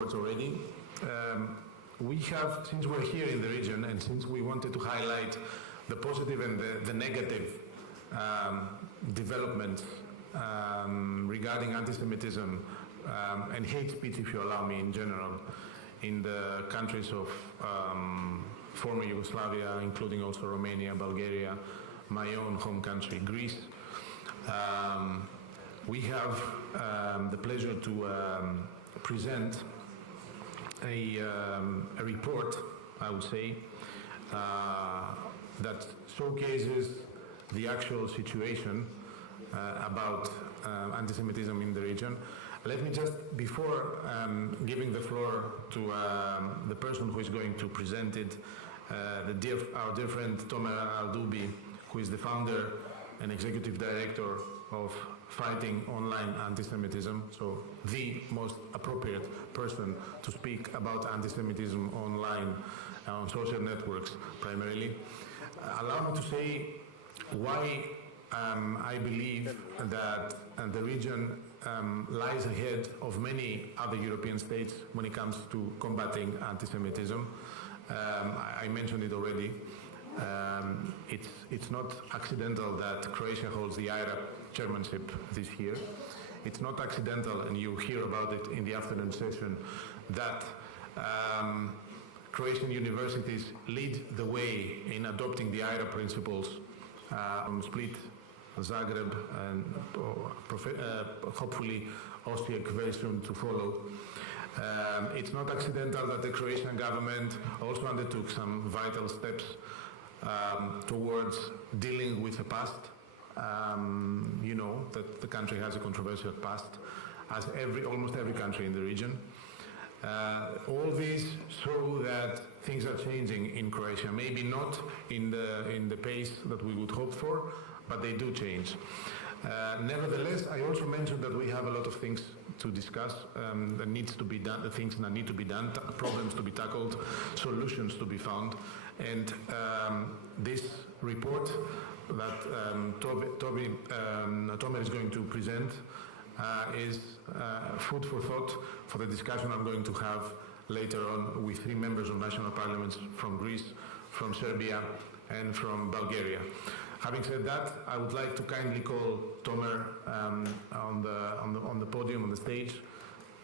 already. We have, since we're here in the region and since we wanted to highlight the positive and the negative developments regarding anti-Semitism and hate speech, if you allow me, in general, in the countries of former Yugoslavia, including also Romania, Bulgaria, my own home country, Greece. We have the pleasure to present a report, I would say, that showcases the actual situation about anti-Semitism in the region. Let me just, before giving the floor to the person who is going to present it, our dear friend Tomer Aldoubi, who is the founder and executive director of Fighting Online Anti-Semitism, so the most appropriate person to speak about anti-Semitism online, on social networks primarily. Allow me to say why I believe that the region lies ahead of many other European states when it comes to combating anti-Semitism. I mentioned it already. It's not accidental that Croatia holds the EJA chairmanship this year. It's not accidental, and you hear about it in the afternoon session, that Croatian universities lead the way in adopting the EJA principles on Split, Zagreb, and hopefully Osijek very soon to follow. It's not accidental that the Croatian government also undertook some vital steps towards dealing with the past. You know that the country has a controversial past, as almost every country in the region. All these show that things are changing in Croatia, maybe not in the pace that we would hope for, but they do change. Nevertheless, I also mentioned that we have a lot of things to discuss, that needs to be done, the things that need to be done, problems to be tackled, solutions to be found. And this report that Tomer is going to present is food for thought for the discussion I'm going to have later on with three members of national parliaments from Greece, from Serbia, and from Bulgaria. Having said that, I would like to kindly call Tomer on the podium, on the stage,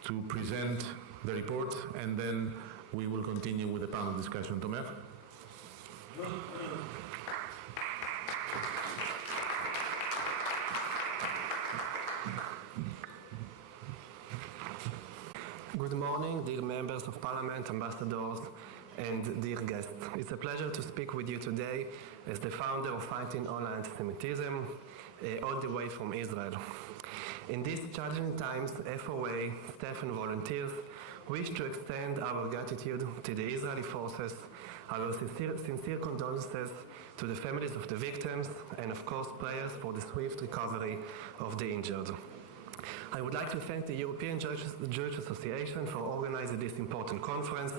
to present the report, and then we will continue with the panel discussion. Tomer? Good morning, dear members of Parliament, ambassadors, and dear guests. It's a pleasure to speak with you today as the founder of Fighting Online Anti-Semitism, all the way from Israel. In these challenging times, FOA, staff and volunteers wish to extend our gratitude to the Israeli forces, our sincere condolences to the families of the victims, and of course prayers for the swift recovery of the injured. I would like to thank the European Jewish Association for organizing this important conference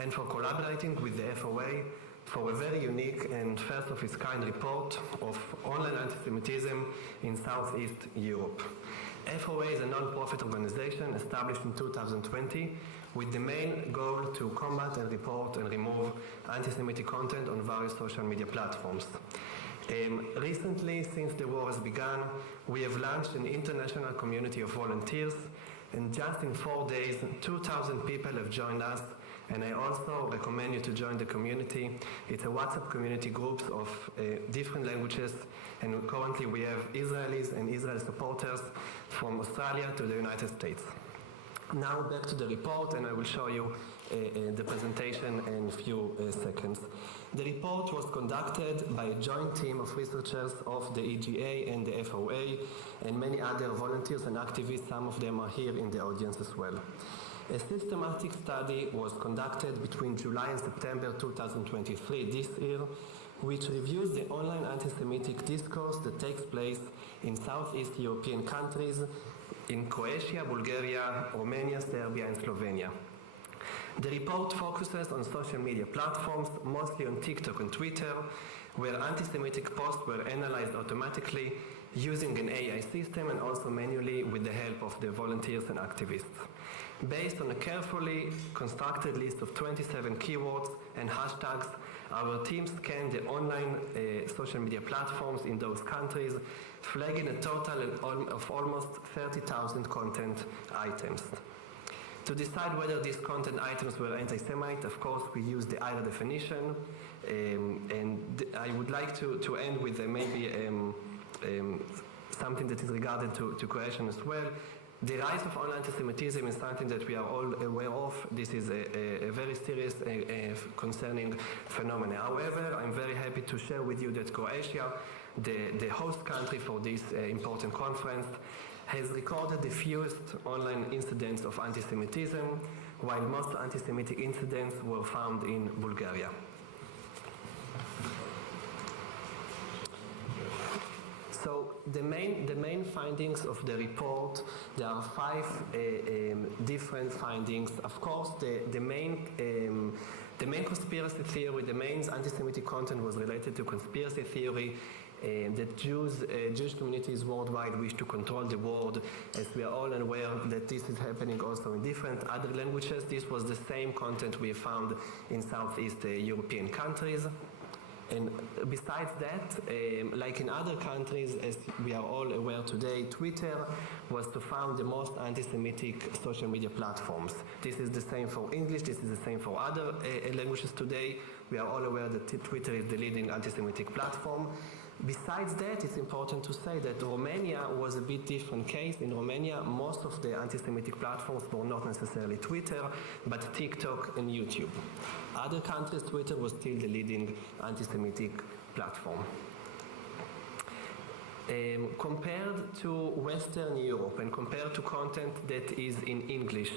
and for collaborating with the FOA for a very unique and first of its kind report of online anti-Semitism in Southeast Europe. FOA is a non-profit organization established in 2020 with the main goal to combat and report and remove anti-Semitic content on various social media platforms. Recently, since the war has begun, we have launched an international community of volunteers, and just in 4 days, 2,000 people have joined us, and I also recommend you to join the community. It's a WhatsApp community groups of different languages, and currently we have Israelis and Israel supporters from Australia to the United States. Now back to the report, and I will show you the presentation in a few seconds. The report was conducted by a joint team of researchers of the EJA and the FOA and many other volunteers and activists. Some of them are here in the audience as well. A systematic study was conducted between July and September 2023 this year, which reviews the online anti-Semitic discourse that takes place in Southeast European countries, in Croatia, Bulgaria, Romania, Serbia, and Slovenia. The report focuses on social media platforms, mostly on TikTok and Twitter, where anti-Semitic posts were analyzed automatically using an AI system and also manually with the help of the volunteers and activists. Based on a carefully constructed list of 27 keywords and hashtags, our team scanned the online social media platforms in those countries, flagging a total of almost 30,000 content items. To decide whether these content items were anti-Semite, of course, we used the EJA definition, and I would like to end with maybe something that is regarded to Croatian as well. The rise of online anti-Semitism is something that we are all aware of. This is a very serious concerning phenomenon. However, I'm very happy to share with you that Croatia, the host country for this important conference, has recorded the fewest online incidents of anti-Semitism, while most anti-Semitic incidents were found in Bulgaria. So the main findings of the report, there are 5 different findings. Of course, the main conspiracy theory, the main anti-Semitic content was related to conspiracy theory that Jewish communities worldwide wish to control the world, as we are all aware that this is happening also in different other languages. This was the same content we found in Southeast European countries. And besides that, like in other countries, as we are all aware today, Twitter was to found the most anti-Semitic social media platforms. This is the same for English, this is the same for other languages today. We are all aware that Twitter is the leading anti-Semitic platform. Besides that, it's important to say that Romania was a bit different case. In Romania, most of the anti-Semitic platforms were not necessarily Twitter, but TikTok and YouTube. Other countries, Twitter was still the leading anti-Semitic platform. Compared to Western Europe and compared to content that is in English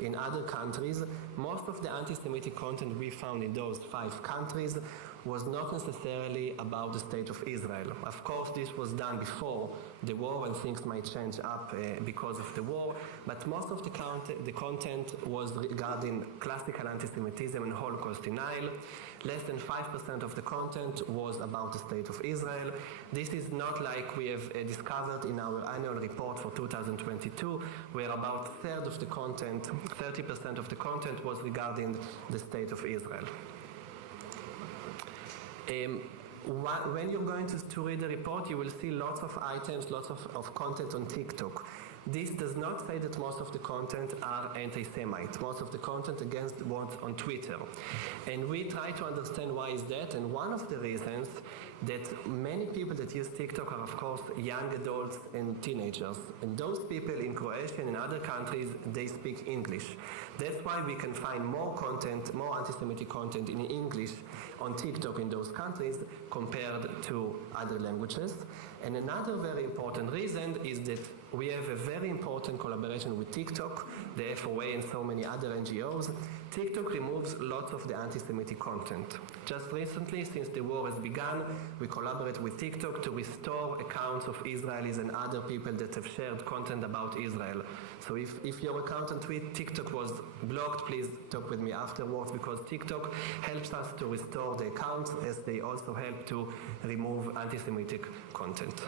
in other countries, most of the anti-Semitic content we found in those 5 countries was not necessarily about the state of Israel. Of course, this was done before the war and things might change up because of the war, but most of the content was regarding classical anti-Semitism and Holocaust denial. Less than 5% of the content was about the state of Israel. This is not like we have discovered in our annual report for 2022, where about 30% of the content was regarding the state of Israel. When you're going to read the report, you will see lots of items, lots of content on TikTok. This does not say that most of the content are anti-Semite. Most of the content against what's on Twitter. And we try to understand why is that, and one of the reasons that many people that use TikTok are, of course, young adults and teenagers. And those people in Croatia and in other countries, they speak English. That's why we can find more content, more anti-Semitic content in English on TikTok in those countries compared to other languages. And another very important reason is that we have a very important collaboration with TikTok, the FOA and so many other NGOs. TikTok removes lots of the anti-Semitic content. Just recently, since the war has begun, we collaborate with TikTok to restore accounts of Israelis and other people that have shared content about Israel. So if your account on TikTok was blocked, please talk with me afterwards, because TikTok helps us to restore the accounts as they also help to remove anti-Semitic content.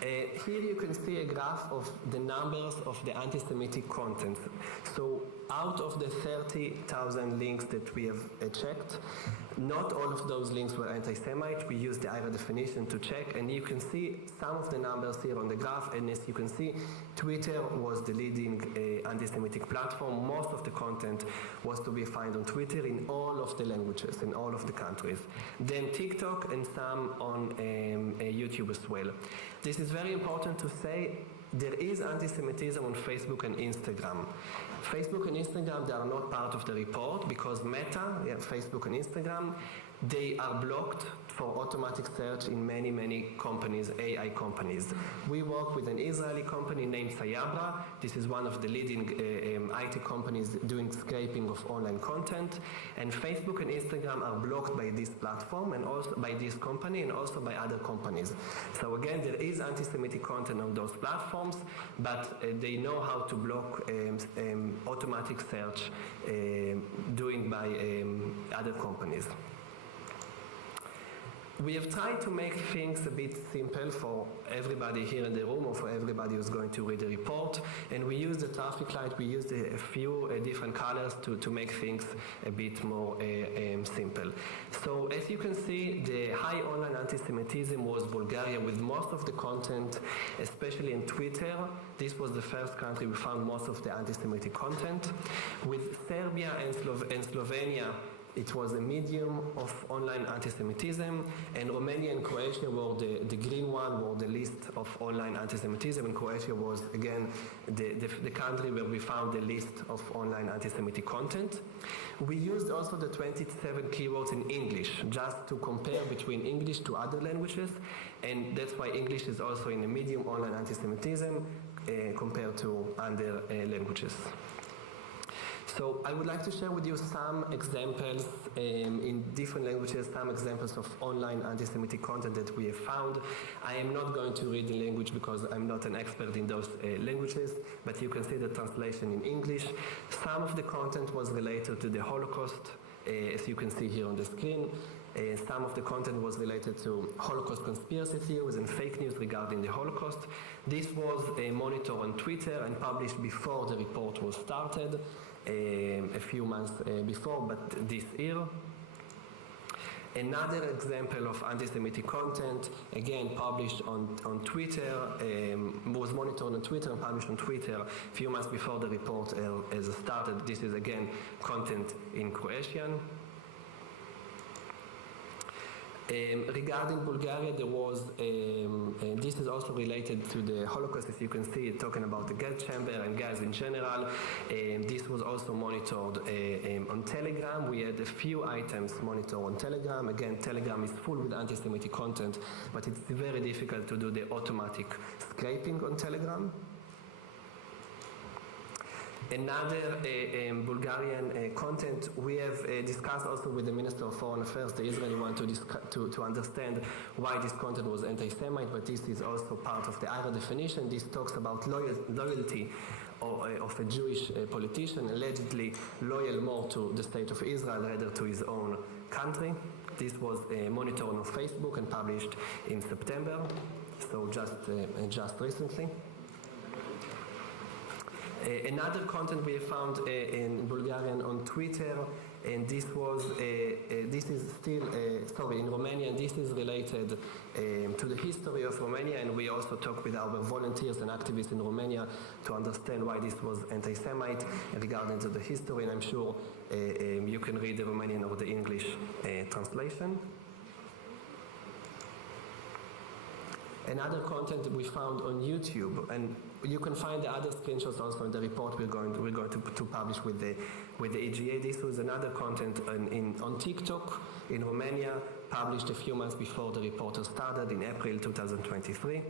Here you can see a graph of the numbers of the anti-Semitic content. So out of the 30,000 links that we have checked, not all of those links were anti-Semite. We used the EJA definition to check, and you can see some of the numbers here on the graph, and as you can see, Twitter was the leading anti-Semitic platform. Most of the content was to be found on Twitter in all of the languages, in all of the countries. Then TikTok and some on YouTube as well. This is very important to say. There is anti-Semitism on Facebook and Instagram. Facebook and Instagram, they are not part of the report because Meta, Facebook and Instagram, they are blocked for automatic search in many, many companies, AI companies. We work with an Israeli company named Sayabra. This is one of the leading IT companies doing scraping of online content. And Facebook and Instagram are blocked by this platform and also by this company and also by other companies. So again, there is anti-Semitic content on those platforms, but they know how to block automatic search doing by other companies. We have tried to make things a bit simple for everybody here in the room or for everybody who's going to read the report, and we used the traffic light, we used a few different colors to make things a bit more simple. So as you can see, the high online anti-Semitism was Bulgaria, with most of the content, especially in Twitter. This was the first country we found most of the anti-Semitic content. With Serbia and Slovenia, it was a medium of online anti-Semitism, and Romania and Croatia were the green one, were the list of online anti-Semitism, and Croatia was, again, the country where we found the list of online anti-Semitic content. We used also the 27 keywords in English, just to compare between English to other languages, and that's why English is also in a medium online anti-Semitism compared to other languages. So I would like to share with you some examples in different languages, some examples of online anti-Semitic content that we have found. I am not going to read the language because I'm not an expert in those languages, but you can see the translation in English. Some of the content was related to the Holocaust, as you can see here on the screen. Some of the content was related to Holocaust conspiracy theories and fake news regarding the Holocaust. This was monitored on Twitter and published before the report was started, a few months before, but this year. Another example of anti-Semitic content, again published on Twitter, was monitored on Twitter and published on Twitter a few months before the report has started. This is again content in Croatian. Regarding Bulgaria, there was, this is also related to the Holocaust, as you can see, talking about the gas chamber and gas in general. This was also monitored on Telegram. We had a few items monitored on Telegram. Again, Telegram is full with anti-Semitic content, but it's very difficult to do the automatic scraping on Telegram. Another Bulgarian content we have discussed also with the Minister of Foreign Affairs. The Israeli want to understand why this content was anti-Semite, but this is also part of the EJA definition. This talks about loyalty of a Jewish politician, allegedly loyal more to the state of Israel rather to his own country. This was monitored on Facebook and published in September, so just recently. Another content we found in Bulgarian on Twitter, and this is still, in Romania, and this is related to the history of Romania, and we also talked with our volunteers and activists in Romania to understand why this was anti-Semite regarding to the history, and I'm sure you can read the Romanian or the English translation. Another content we found on YouTube, and you can find the other screenshots also in the report we're going to publish with the EJA. This was another content on TikTok in Romania, published a few months before the report started in April 2023.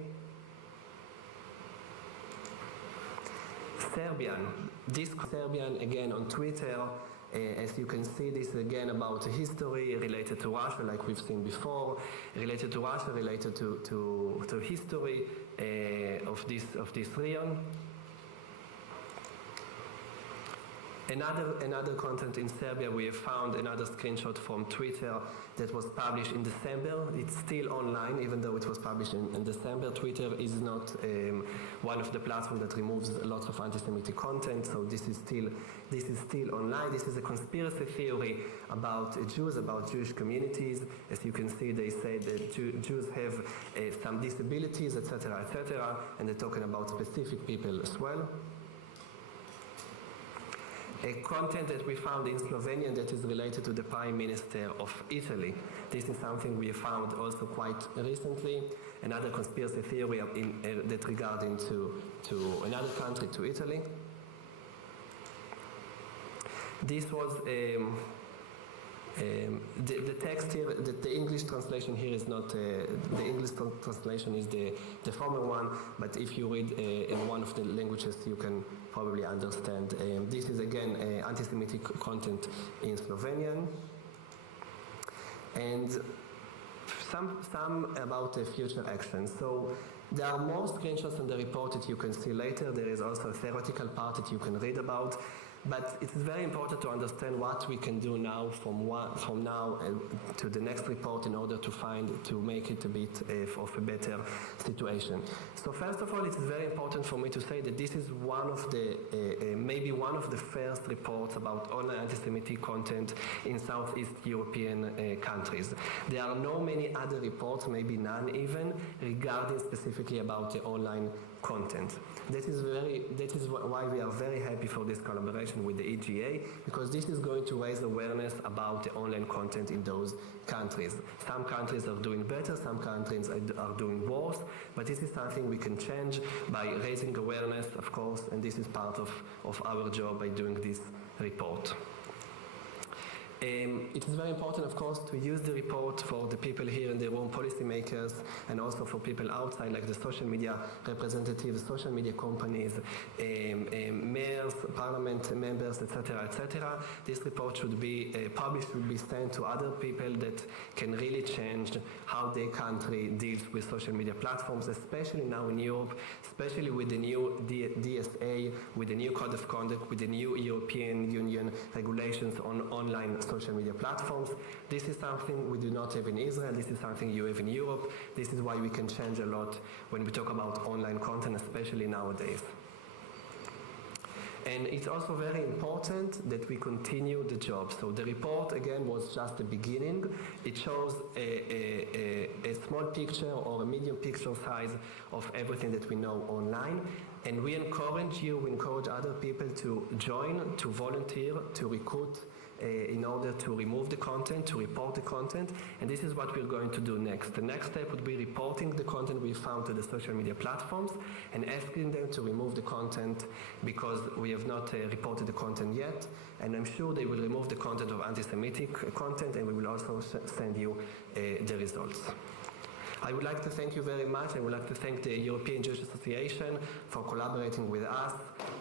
Serbian again on Twitter. As you can see, this is again about history related to Russia, like we've seen before, related to Russia, related to history of this region. Another content in Serbia, we have found another screenshot from Twitter that was published in December. It's still online, even though it was published in December. Twitter is not one of the platforms that removes lots of anti-Semitic content, so this is still online. This is a conspiracy theory about Jews, about Jewish communities. As you can see, they say that Jews have some disabilities, etc., and they're talking about specific people as well. A content that we found in Slovenia that is related to the Prime Minister of Italy. This is something we found also quite recently. Another conspiracy theory that regarding to another country, to Italy. This was the text here, the English translation here is not, the English translation is the former one, but if you read in one of the languages you can probably understand. This is again anti-Semitic content in Slovenian. And some about future action. So there are more screenshots in the report that you can see later. There is also a theoretical part that you can read about. But it's very important to understand what we can do now from now to the next report in order to make it a bit of a better situation. So first of all, it's very important for me to say that this is one of the, maybe one of the first reports about online anti-Semitic content in Southeast European countries. There are no many other reports, maybe none even, regarding specifically about the online content. That is why we are very happy for this collaboration with the EJA, because this is going to raise awareness about the online content in those countries. Some countries are doing better, some countries are doing worse, but this is something we can change by raising awareness, of course, and this is part of our job by doing this report. It is very important, of course, to use the report for the people here in the room, policymakers, and also for people outside, like the social media representatives, social media companies, mayors, parliament members, etc., etc. This report should be published, should be sent to other people that can really change how their country deals with social media platforms, especially now in Europe, especially with the new DSA, with the new Code of Conduct, with the new European Union regulations on online social media platforms. This is something we do not have in Israel, this is something you have in Europe. This is why we can change a lot when we talk about online content, especially nowadays. And it's also very important that we continue the job. So the report, again, was just the beginning. It shows a small picture or a medium picture size of everything that we know online. And we encourage you, we encourage other people to join, to volunteer, to recruit in order to remove the content, to report the content, and this is what we're going to do next. The next step would be reporting the content we found to the social media platforms and asking them to remove the content because we have not reported the content yet, and I'm sure they will remove the content of anti-Semitic content, and we will also send you the results. I would like to thank you very much. I would like to thank the European Jewish Association for collaborating with us,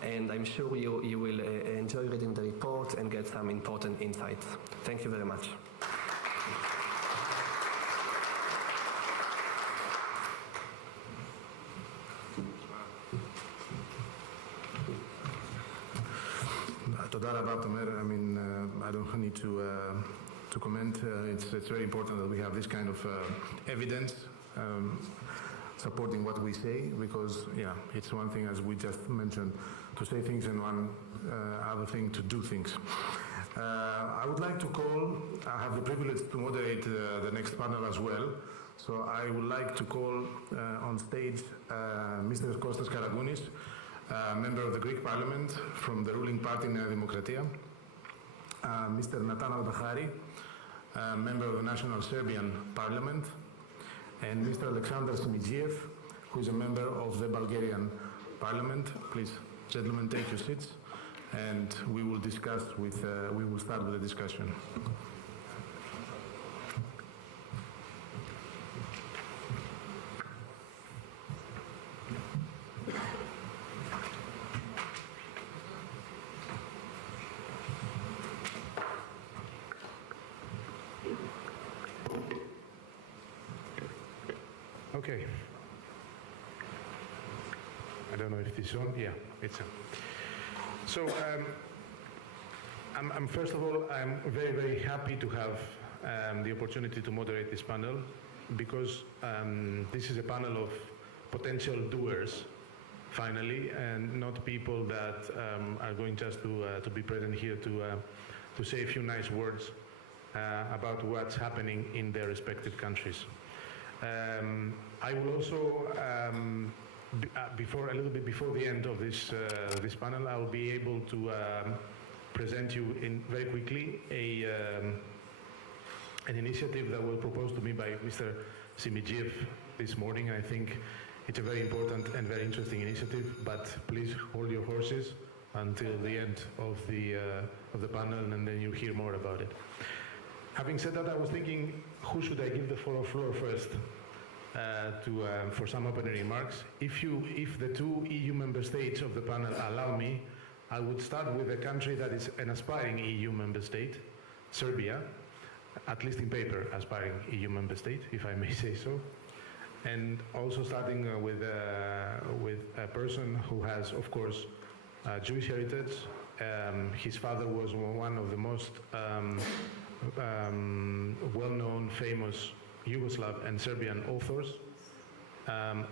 and I'm sure you will enjoy reading the report and get some important insights. Thank you very much. תודה רבה, תומר. I mean, I don't need to comment. It's very important that we have this kind of evidence supporting what we say, because it's one thing, as we just mentioned, to say things, and one other thing to do things. I would like to I have the privilege to moderate the next panel as well, so I would like to call on stage Mr. Kostas Karagounis, member of the Greek Parliament from the ruling party Nea Demokratia, Mr. Natan Al-Bahari, member of the National Serbian Parliament, and Mr. Alexander Simidjiev, who is a member of the Bulgarian Parliament. Please, gentlemen, take your seats, and we will start with the discussion. Okay. I don't know if this is on. Yeah, it's on. So, first of all, I'm very, very happy to have the opportunity to moderate this panel, because this is a panel of potential doers, finally, and not people that are going just to be present here to say a few nice words about what's happening in their respective countries. I will also, a little bit before the end of this panel, I will be able to present you very quickly an initiative that was proposed to me by Mr. Simidjiev this morning. I think it's a very important and very interesting initiative, but please hold your horses until the end of the panel, and then you'll hear more about it. Having said that, I was thinking, who should I give the floor first for some opening remarks? If the two EU member states of the panel allow me, I would start with a country that is an aspiring EU member state, Serbia, at least in paper, aspiring EU member state, if I may say so. And also starting with a person who has, of course, Jewish heritage, his father was one of the most well-known, famous Yugoslav and Serbian authors.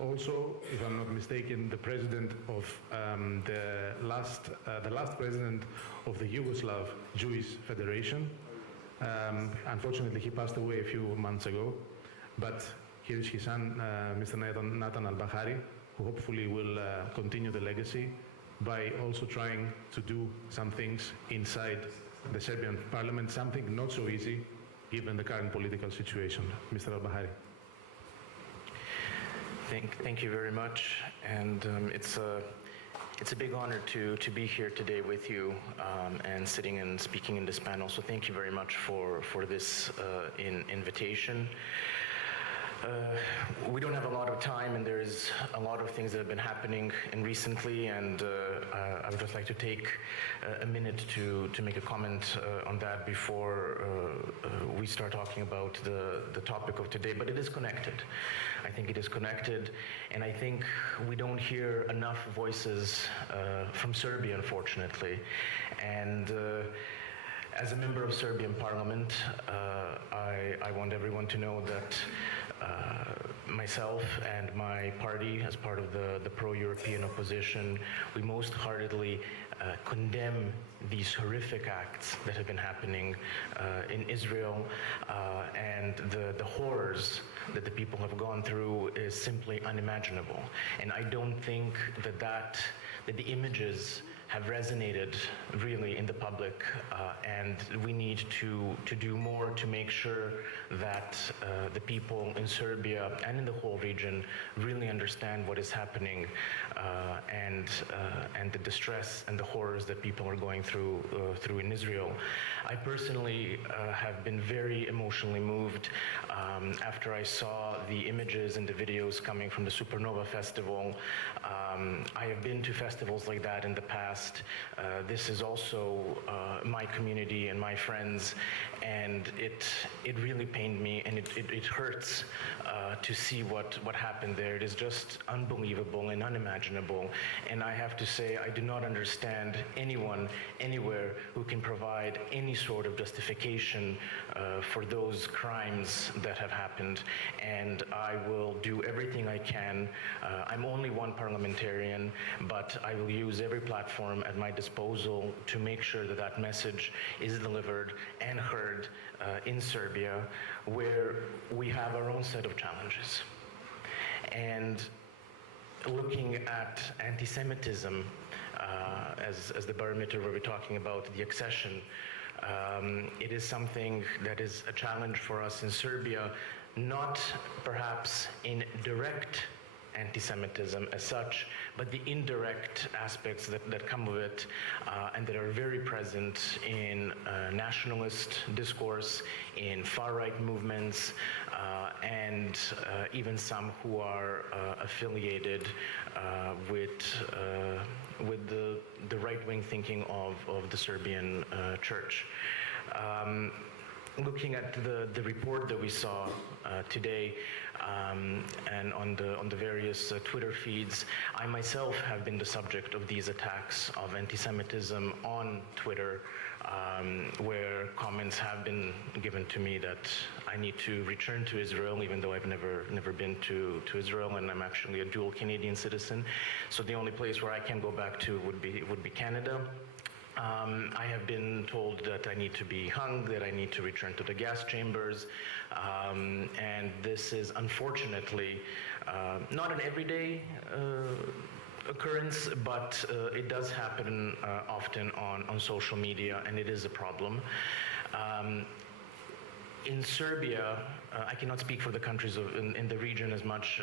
Also, if I'm not mistaken, the president of the last president of the Yugoslav Jewish Federation. Unfortunately, he passed away a few months ago, but here's his son, Mr. Nathan Al-Bahari, who hopefully will continue the legacy by also trying to do some things inside the Serbian parliament, something not so easy given the current political situation. Mr. Al-Bahari. Thank you very much, and it's a big honor to be here today with you and sitting and speaking in this panel. So thank you very much for this invitation. We don't have a lot of time, and there's a lot of things that have been happening recently, and I would just like to take a minute to make a comment on that before we start talking about the topic of today. But it is connected. I think it is connected, and I think we don't hear enough voices from Serbia, unfortunately. And as a member of Serbian Parliament, I want everyone to know that myself and my party, as part of the pro-European opposition, we most heartedly condemn these horrific acts that have been happening in Israel, and the horrors that the people have gone through is simply unimaginable. And I don't think that the images have resonated really in the public, and we need to do more to make sure that the people in Serbia and in the whole region really understand what is happening, and the distress and the horrors that people are going through in Israel. I personally have been very emotionally moved after I saw the images and the videos coming from the Supernova Festival. I have been to festivals like that in the past. This is also my community and my friends, and it really pained me, and it hurts to see what happened there. It is just unbelievable and unimaginable, and I have to say I do not understand anyone anywhere who can provide any sort of justification for those crimes that have happened, and I will do everything I can. I'm only one parliamentarian, but I will use every platform at my disposal to make sure that that message is delivered and heard in Serbia, where we have our own set of challenges. And looking at anti-Semitism as the barometer where we're talking about the accession, it is something that is a challenge for us in Serbia, not perhaps in direct anti-Semitism as such, but the indirect aspects that come with it and that are very present in nationalist discourse, in far-right movements, and even some who are affiliated with the right-wing thinking of the Serbian church. Looking at the report that we saw today, and on the various Twitter feeds, I myself have been the subject of these attacks of anti-Semitism on Twitter, where comments have been given to me that I need to return to Israel, even though I've never been to Israel, and I'm actually a dual Canadian citizen. So the only place where I can go back to would be Canada. I have been told that I need to be hung, that I need to return to the gas chambers, and this is unfortunately not an everyday occurrence, but it does happen often on social media, and it is a problem. In Serbia, I cannot speak for the countries in the region as much,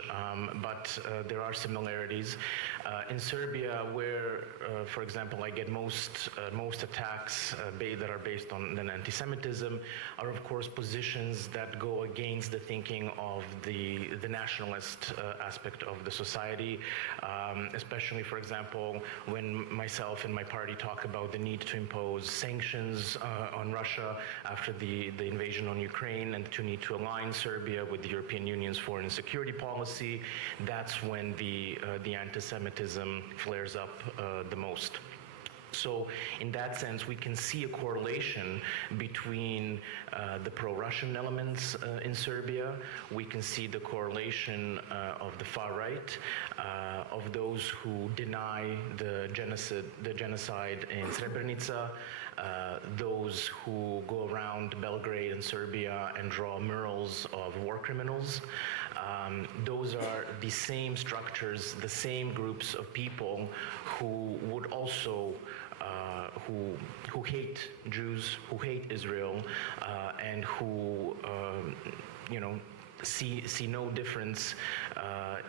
but there are similarities. In Serbia, where, for example, I get most attacks that are based on anti-Semitism, are of course positions that go against the thinking of the nationalist aspect of the society, especially, for example, when myself and my party talk about the need to impose sanctions on Russia after the invasion on Ukraine, and to need to align Serbia with the European Union's foreign and security policy. That's when the anti-Semitism flares up the most. So in that sense, we can see a correlation between the pro-Russian elements in Serbia. We can see the correlation of the far right, of those who deny the genocide in Srebrenica, those who go around Belgrade and Serbia and draw murals of war criminals. Those are the same structures, the same groups of people who would also who hate Jews, who hate Israel, and who see no difference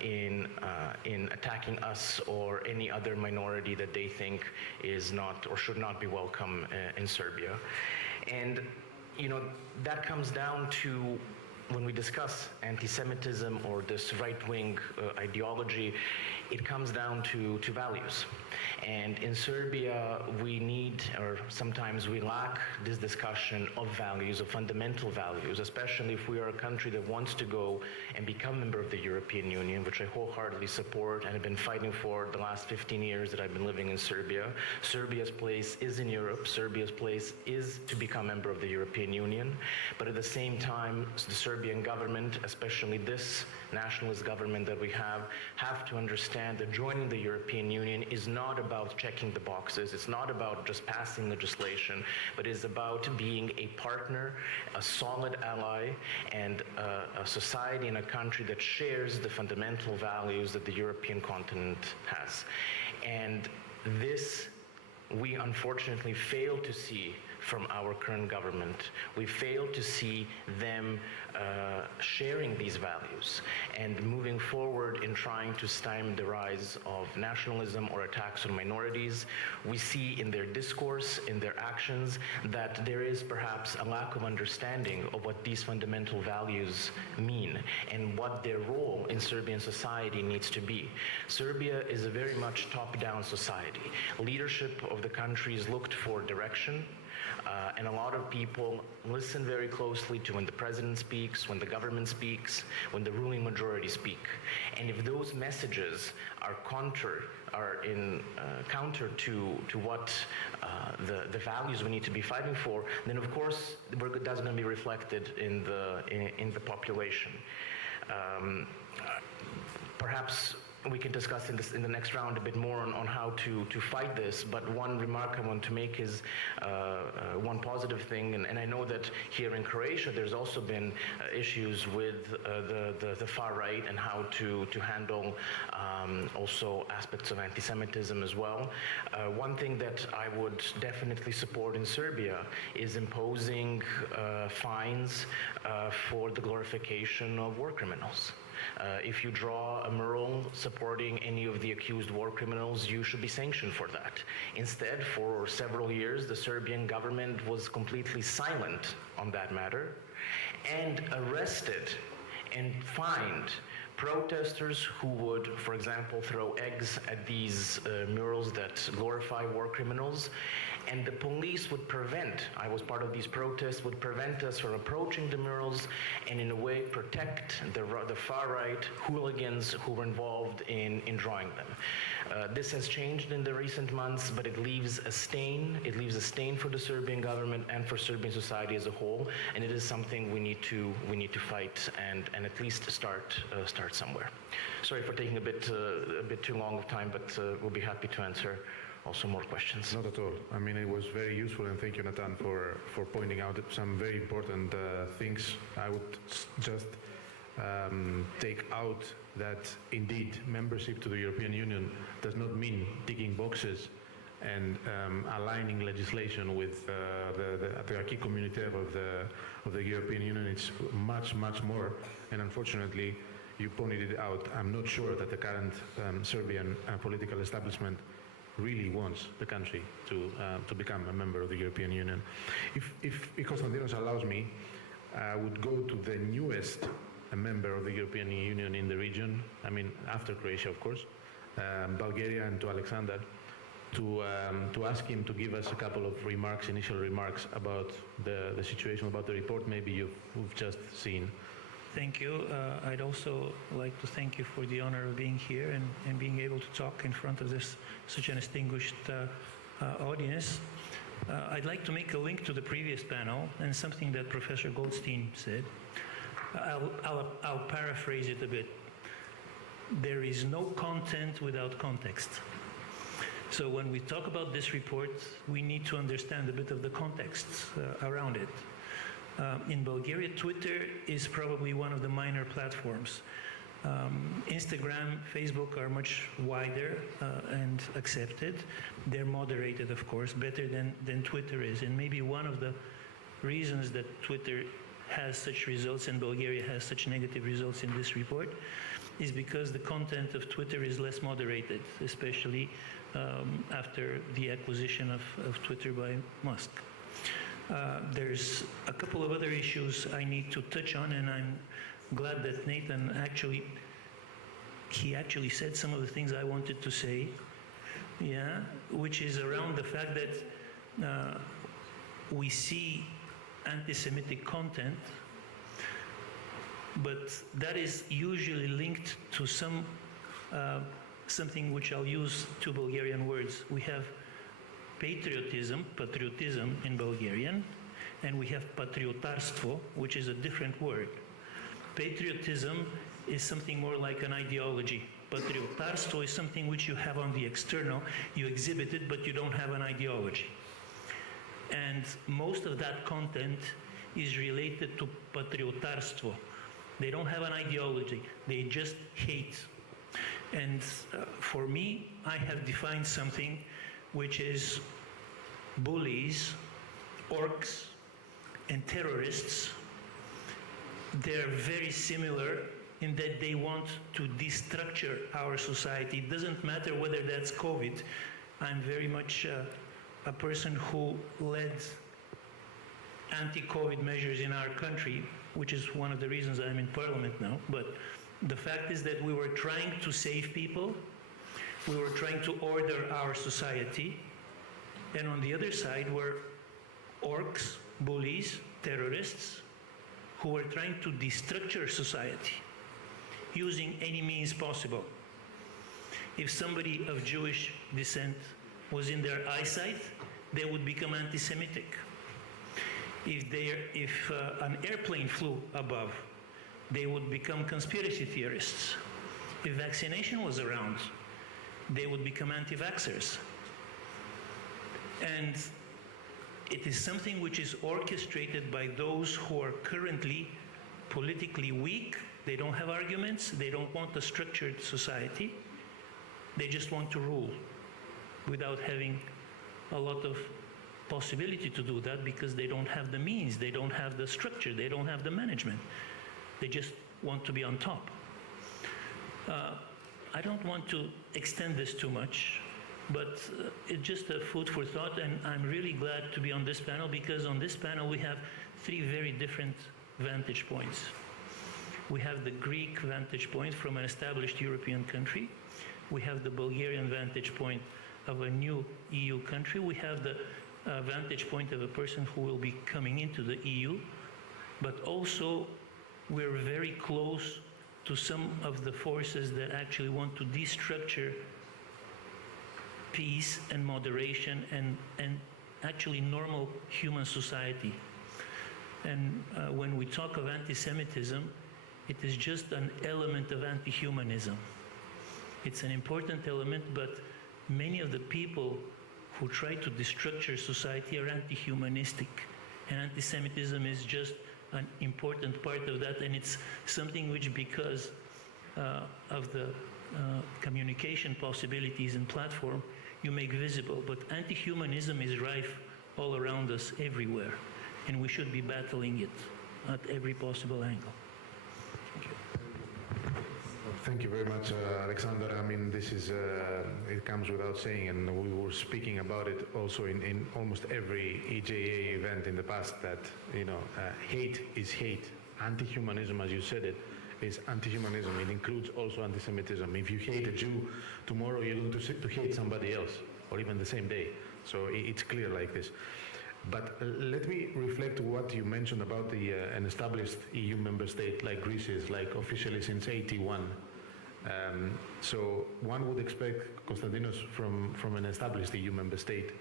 in attacking us or any other minority that they think is not or should not be welcome in Serbia. And that comes down to, when we discuss anti-Semitism or this right-wing ideology, it comes down to values. And in Serbia, we need, or sometimes we lack, this discussion of values, of fundamental values, especially if we are a country that wants to go and become a member of the European Union, which I wholeheartedly support and have been fighting for the last 15 years that I've been living in Serbia. Serbia's place is in Europe. Serbia's place is to become a member of the European Union. But at the same time, the Serbian government, especially this nationalist government that we have to understand that joining the European Union is not about checking the boxes. It's not about just passing legislation, but is about being a partner, a solid ally, and a society and a country that shares the fundamental values that the European continent has. And this we unfortunately fail to see from our current government. We fail to see them sharing these values and moving forward in trying to stymie the rise of nationalism or attacks on minorities. We see in their discourse, in their actions, that there is perhaps a lack of understanding of what these fundamental values mean and what their role in Serbian society needs to be. Serbia is a very much top-down society. Leadership of the country is looked for direction, and a lot of people listen very closely to when the president speaks, when the government speaks, when the ruling majority speak. And if those messages are counter to what the values we need to be fighting for, then of course that's going to be reflected in the population. Perhaps we can discuss in the next round a bit more on how to fight this, but one remark I want to make is one positive thing, and I know that here in Croatia there's also been issues with the far right and how to handle also aspects of anti-Semitism as well. One thing that I would definitely support in Serbia is imposing fines for the glorification of war criminals. If you draw a mural supporting any of the accused war criminals, you should be sanctioned for that. Instead, for several years, the Serbian government was completely silent on that matter and arrested and fined protesters who would, for example, throw eggs at these murals that glorify war criminals, and the police would prevent, I was part of these protests, would prevent us from approaching the murals and in a way protect the far-right hooligans who were involved in drawing them. This has changed in the recent months, but it leaves a stain. It leaves a stain for the Serbian government and for Serbian society as a whole, and it is something we need to fight and at least start somewhere. Sorry for taking a bit too long of time, but we'll be happy to answer also more questions. Not at all. I mean, it was very useful, and thank you, Nathan, for pointing out some very important things. I would just take out that indeed membership to the European Union does not mean ticking boxes and aligning legislation with the acquis communautaire of the European Union. It's much, much more, and unfortunately, you pointed it out. I'm not sure that the current Serbian political establishment really wants the country to become a member of the European Union. If Konstantinos allows me, I would go to the newest member of the European Union in the region, I mean after Croatia of course, Bulgaria, and to Alexander, to ask him to give us a couple of remarks, initial remarks about the situation, about the report maybe you've just seen. Thank you. I'd also like to thank you for the honor of being here and being able to talk in front of such an distinguished audience, I'd like to make a link to the previous panel and something that Professor Goldstein said. I'll paraphrase it a bit. There is no content without context. So when we talk about this report, we need to understand a bit of the context around it. In Bulgaria, Twitter is probably one of the minor platforms. Instagram, Facebook are much wider and accepted. They're moderated, of course, better than Twitter is. And maybe one of the reasons that Twitter has such results and Bulgaria has such negative results in this report is because the content of Twitter is less moderated, especially after the acquisition of Twitter by Musk. There's a couple of other issues I need to touch on, and I'm glad that Nathan actually said some of the things I wanted to say, which is around the fact that we see anti-Semitic content, but that is usually linked to something which I'll use two Bulgarian words. We have patriotism in Bulgarian, and we have patriotarstvo, which is a different word. Patriotism is something more like an ideology. Patriotarstvo is something which you have on the external, you exhibit it, but you don't have an ideology. And most of that content is related to patriotarstvo. They don't have an ideology, they just hate. And for me, I have defined something which is bullies, orcs, and terrorists. They're very similar in that they want to destructure our society. It doesn't matter whether that's COVID. I'm very much a person who led anti-COVID measures in our country, which is one of the reasons I'm in Parliament now. But the fact is that we were trying to save people, we were trying to order our society, and on the other side were orcs, bullies, terrorists, who were trying to destructure society using any means possible. If somebody of Jewish descent was in their eyesight, they would become anti-Semitic. If an airplane flew above, they would become conspiracy theorists. If vaccination was around, they would become anti-vaxxers. And it is something which is orchestrated by those who are currently politically weak. They don't have arguments, they don't want a structured society, they just want to rule without having a lot of possibility to do that because they don't have the means, they don't have the structure, they don't have the management. They just want to be on top. I don't want to extend this too much, but it's just a food for thought, and I'm really glad to be on this panel because on this panel we have three very different vantage points. We have the Greek vantage point from an established European country. We have the Bulgarian vantage point of a new EU country. We have the vantage point of a person who will be coming into the EU, but also we're very close to some of the forces that actually want to destructure peace and moderation and actually normal human society. And when we talk of anti-Semitism, it is just an element of anti-humanism. It's an important element, but many of the people who try to destructure society are anti-humanistic. And anti-Semitism is just an important part of that, and it's something which, because of the communication possibilities and platform, you make visible. But anti-humanism is rife all around us, everywhere, and we should be battling it at every possible angle. Thank you very much, Alexander. I mean, this is, it comes without saying, and we were speaking about it also in almost every EJA event in the past, that, you know, hate is hate. Anti-humanism, as you said it, is anti-humanism. It includes also anti-Semitism. If you hate a Jew, tomorrow you're going to hate somebody else, or even the same day. So it's clear like this. But let me reflect to what you mentioned about an established EU member state like Greece is, like officially since '81. So one would expect, Konstantinos, from an established EU member state,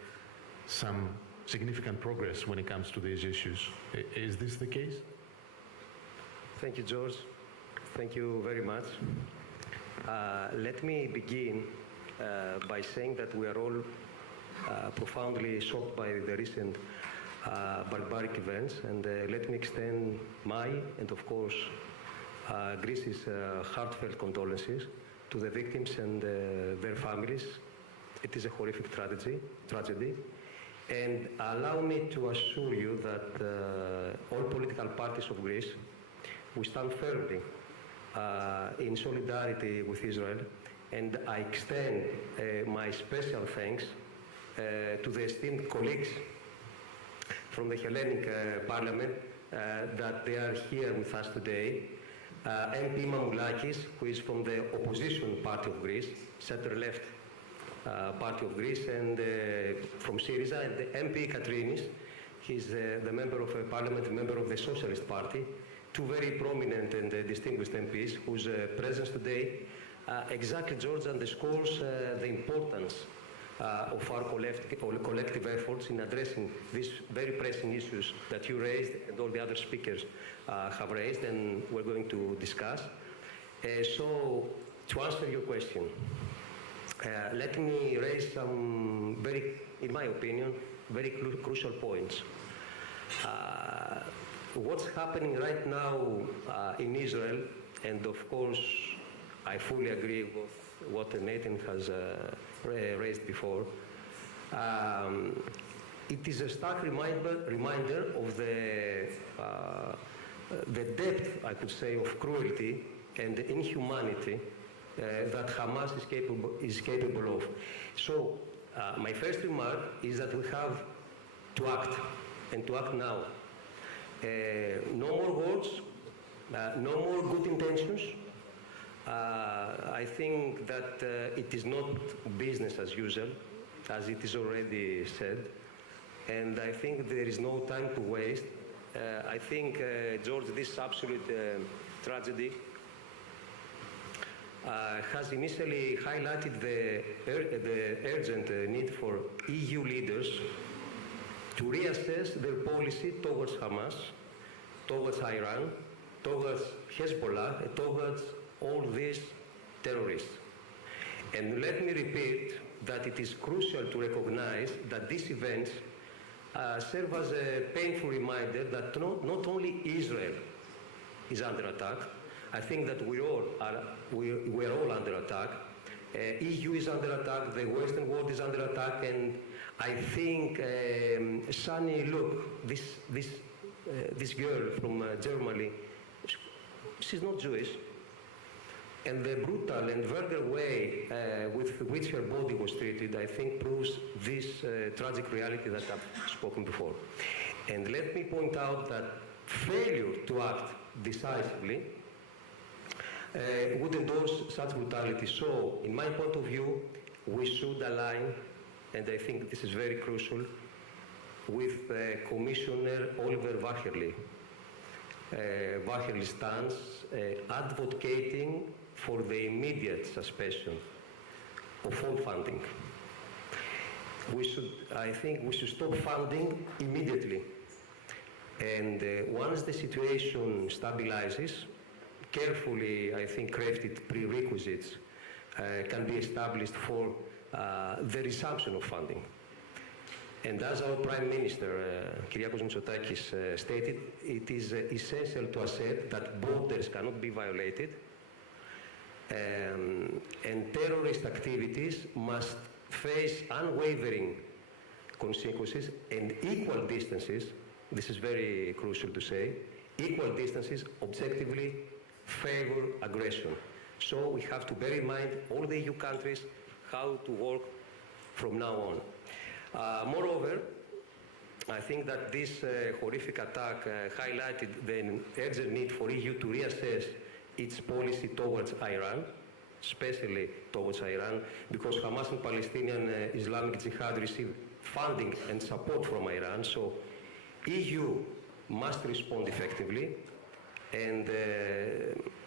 some significant progress when it comes to these issues. Is this the case? Thank you, George. Thank you very much. Let me begin by saying that we are all profoundly shocked by the recent barbaric events, and let me extend my and, of course, Greece's heartfelt condolences to the victims and their families. It is a horrific tragedy. And allow me to assure you that all political parties of Greece, we stand firmly in solidarity with Israel, and I extend my special thanks to the esteemed colleagues from the Hellenic Parliament that they are here with us today. MP Mamoulakis, who is from the opposition party of Greece, center-left party of Greece, and from Syriza, and the MP Katrinis, he's the member of Parliament, member of the Socialist Party, two very prominent and distinguished MPs whose presence today exactly, George, underscores the importance of our collective efforts in addressing these very pressing issues that you raised and all the other speakers have raised, and we're going to discuss. So, to answer your question, let me raise some very, in my opinion, very crucial points. What's happening right now in Israel, and of course, I fully agree with what Nathan has raised before. It is a stark reminder of the depth, I could say, of cruelty and inhumanity that Hamas is capable of. So, my first remark is that we have to act, and to act now. No more words, no more good intentions. I think that it is not business as usual, as it is already said, and I think there is no time to waste. I think, George, this absolute tragedy has initially highlighted the urgent need for EU leaders to reassess their policy towards Hamas, towards Iran, towards Hezbollah, and towards all these terrorists. And let me repeat that it is crucial to recognize that these events serve as a painful reminder that not only Israel is under attack. I think that we are all under attack. EU is under attack, the Western world is under attack, and I think, Sunny, look, this girl from Germany, she's not Jewish, and the brutal and vulgar way with which her body was treated, I think, proves this tragic reality that I've spoken before. And let me point out that failure to act decisively would endorse such brutality. So, in my point of view, we should align, and I think this is very crucial, with Commissioner Oliver Wacherly. Wacherly stands advocating for the immediate suspension of all funding. I think we should stop funding immediately. And once the situation stabilizes, carefully, I think, crafted prerequisites can be established for the resumption of funding. And as our Prime Minister, Kyriakos Mitsotakis, stated, it is essential to assert that borders cannot be violated, and terrorist activities must face unwavering consequences and equal distances. This is very crucial to say. Equal distances objectively favor aggression. So we have to bear in mind, all the EU countries, how to work from now on. Moreover, I think that this horrific attack highlighted the urgent need for EU to reassess its policy towards Iran, especially towards Iran, because Hamas and Palestinian Islamic Jihad receive funding and support from Iran. So EU must respond effectively, And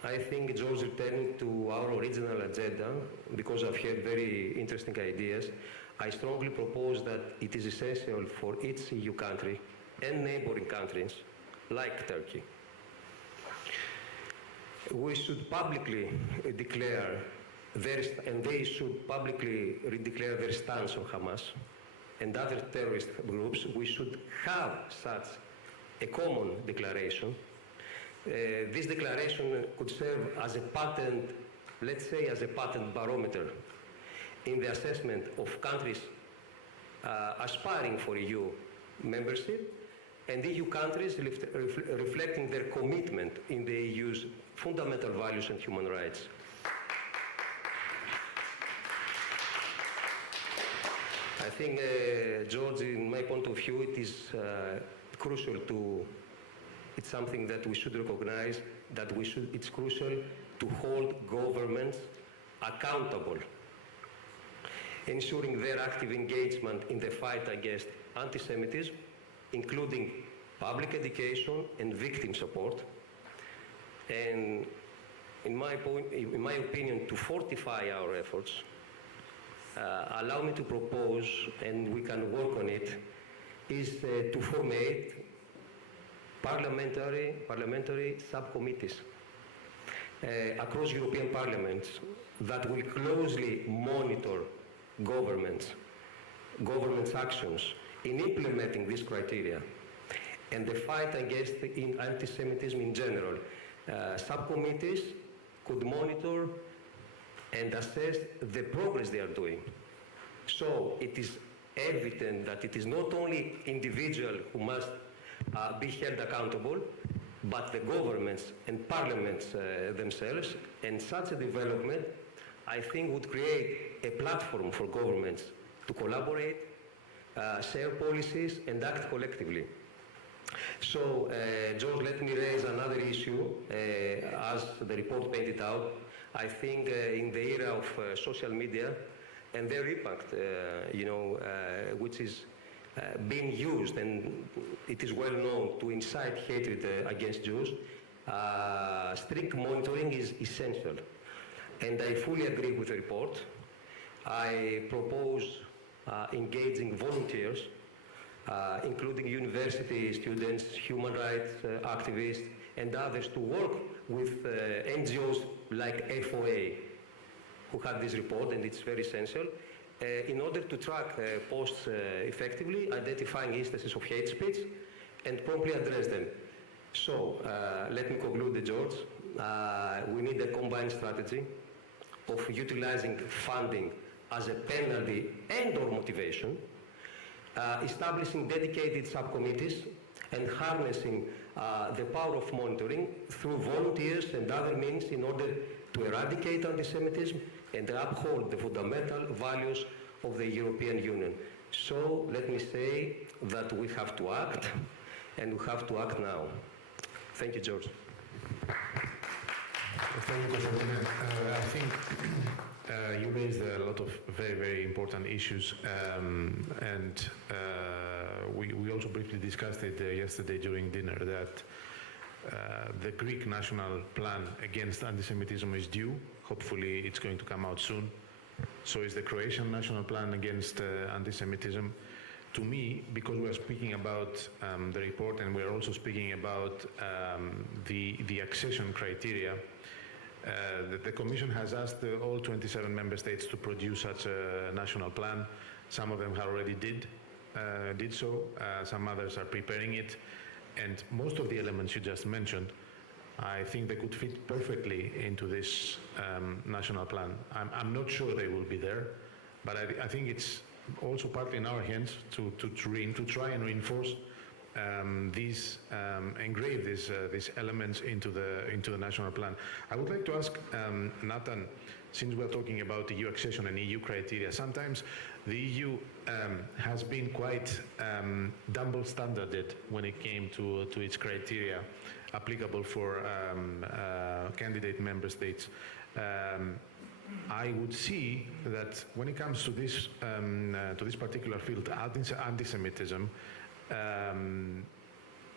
I think, George, returning to our original agenda, because I've heard very interesting ideas, I strongly propose that it is essential for each EU country and neighboring countries, like Turkey, we should publicly declare and they should publicly declare their stance on Hamas and other terrorist groups. We should have such a common declaration. This declaration could serve as a patent, let's say as a patent barometer in the assessment of countries aspiring for EU membership and EU countries reflecting their commitment in the EU's fundamental values and human rights. I think, George, in my point of view, it is crucial it's something that we should recognize, it's crucial to hold governments accountable, ensuring their active engagement in the fight against anti-Semitism, including public education and victim support, and in my opinion, to fortify our efforts, allow me to propose, and we can work on it, is to formate parliamentary subcommittees across European parliaments that will closely monitor governments' actions in implementing these criteria and the fight against anti-Semitism in general. Subcommittees could monitor and assess the progress they are doing. So it is evident that it is not only individuals who must be held accountable, but the governments and parliaments themselves. And such a development, I think, would create a platform for governments to collaborate, share policies, and act collectively. So, George, let me raise another issue. As the report pointed out, I think in the era of social media and their impact, which is being used, and it is well known, to incite hatred against Jews, strict monitoring is essential. And I fully agree with the report. I propose engaging volunteers, including university students, human rights activists, and others, to work with NGOs like FOA, who had this report, and it's very essential, in order to track posts effectively, identifying instances of hate speech, and promptly address them. So, let me conclude, George. We need a combined strategy of utilizing funding as a penalty and/or motivation, establishing dedicated subcommittees, and harnessing the power of monitoring through volunteers and other means in order to eradicate anti-Semitism and uphold the fundamental values of the European Union. So let me say that we have to act, and we have to act now. Thank you, George. Thank you, Constantine. I think you raised a lot of very, very important issues, and we also briefly discussed it yesterday during dinner, that the Greek national plan against anti-Semitism is due. Hopefully it's going to come out soon. So is the Croatian national plan against anti-Semitism. To me, because we're speaking about the report, and we're also speaking about the accession criteria, the Commission has asked all 27 member states to produce such a national plan. Some of them already did so. Some others are preparing it. And most of the elements you just mentioned, I think they could fit perfectly into this national plan. I'm not sure they will be there, but I think it's also partly in our hands to try and reinforce engrave these elements into the national plan. I would like to ask Nathan, since we're talking about EU accession and EU criteria, sometimes the EU has been quite double standarded when it came to its criteria applicable for candidate member states. I would see that when it comes to this particular field, anti-Semitism,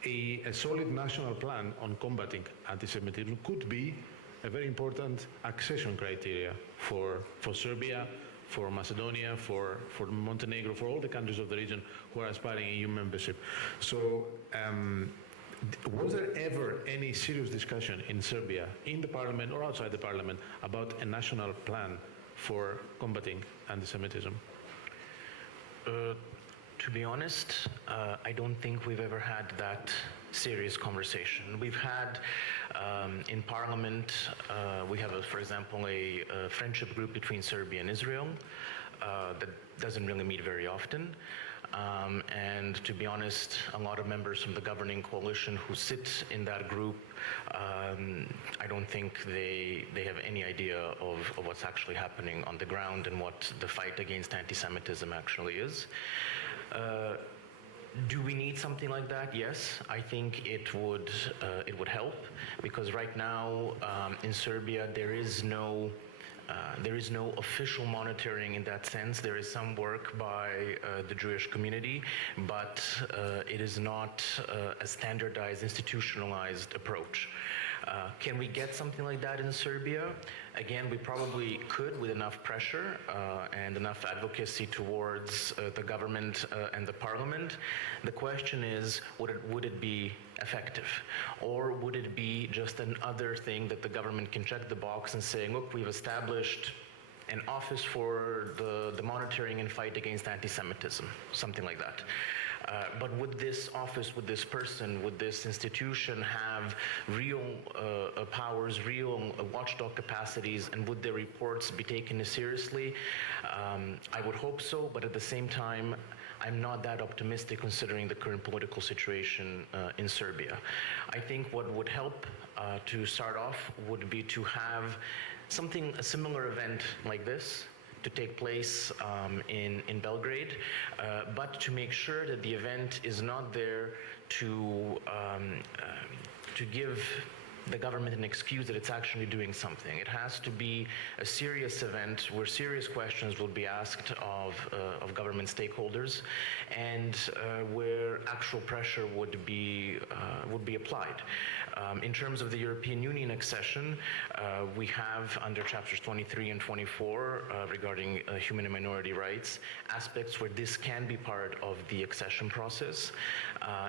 a solid national plan on combating anti-Semitism could be a very important accession criteria for Serbia, for Macedonia, for Montenegro, for all the countries of the region who are aspiring EU membership. So was there ever any serious discussion in Serbia, in the parliament or outside the parliament, about a national plan for combating anti-Semitism? To be honest, I don't think we've ever had that serious conversation. We've had in Parliament, we have, for example, a friendship group between Serbia and Israel that doesn't really meet very often. And to be honest, a lot of members from the governing coalition who sit in that group, I don't think they have any idea of what's actually happening on the ground and what the fight against anti-Semitism actually is. Do we need something like that? Yes, I think it would help, because right now in Serbia there is no official monitoring in that sense. There is some work by the Jewish community, but it is not a standardized, institutionalized approach. Can we get something like that in Serbia? Again, we probably could with enough pressure and enough advocacy towards the government and the parliament. The question is, would it be effective? Or would it be just another thing that the government can check the box and say, look, we've established an office for the monitoring and fight against anti-Semitism, something like that. But would this office, would this person, would this institution have real powers, real watchdog capacities, and would their reports be taken seriously? I would hope so, but at the same time, I'm not that optimistic considering the current political situation in Serbia. I think what would help to start off would be to have a similar event like this to take place in Belgrade, but to make sure that the event is not there to give the government an excuse that it's actually doing something. It has to be a serious event where serious questions will be asked of government stakeholders, and where actual pressure would be applied. In terms of the European Union accession, we have under chapters 23 and 24 regarding human and minority rights aspects where this can be part of the accession process.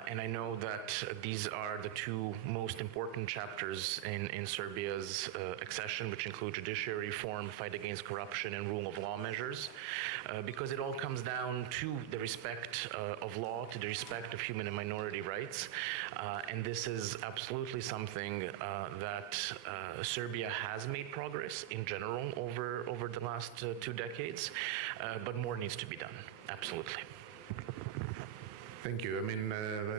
And I know that these are the two most important chapters in Serbia's accession, which include judiciary reform, fight against corruption, and rule of law measures, because it all comes down to the respect of law, to the respect of human and minority rights. And this is absolutely something that Serbia has made progress in general over the last 2 decades, but more needs to be done, absolutely. Thank you. I mean,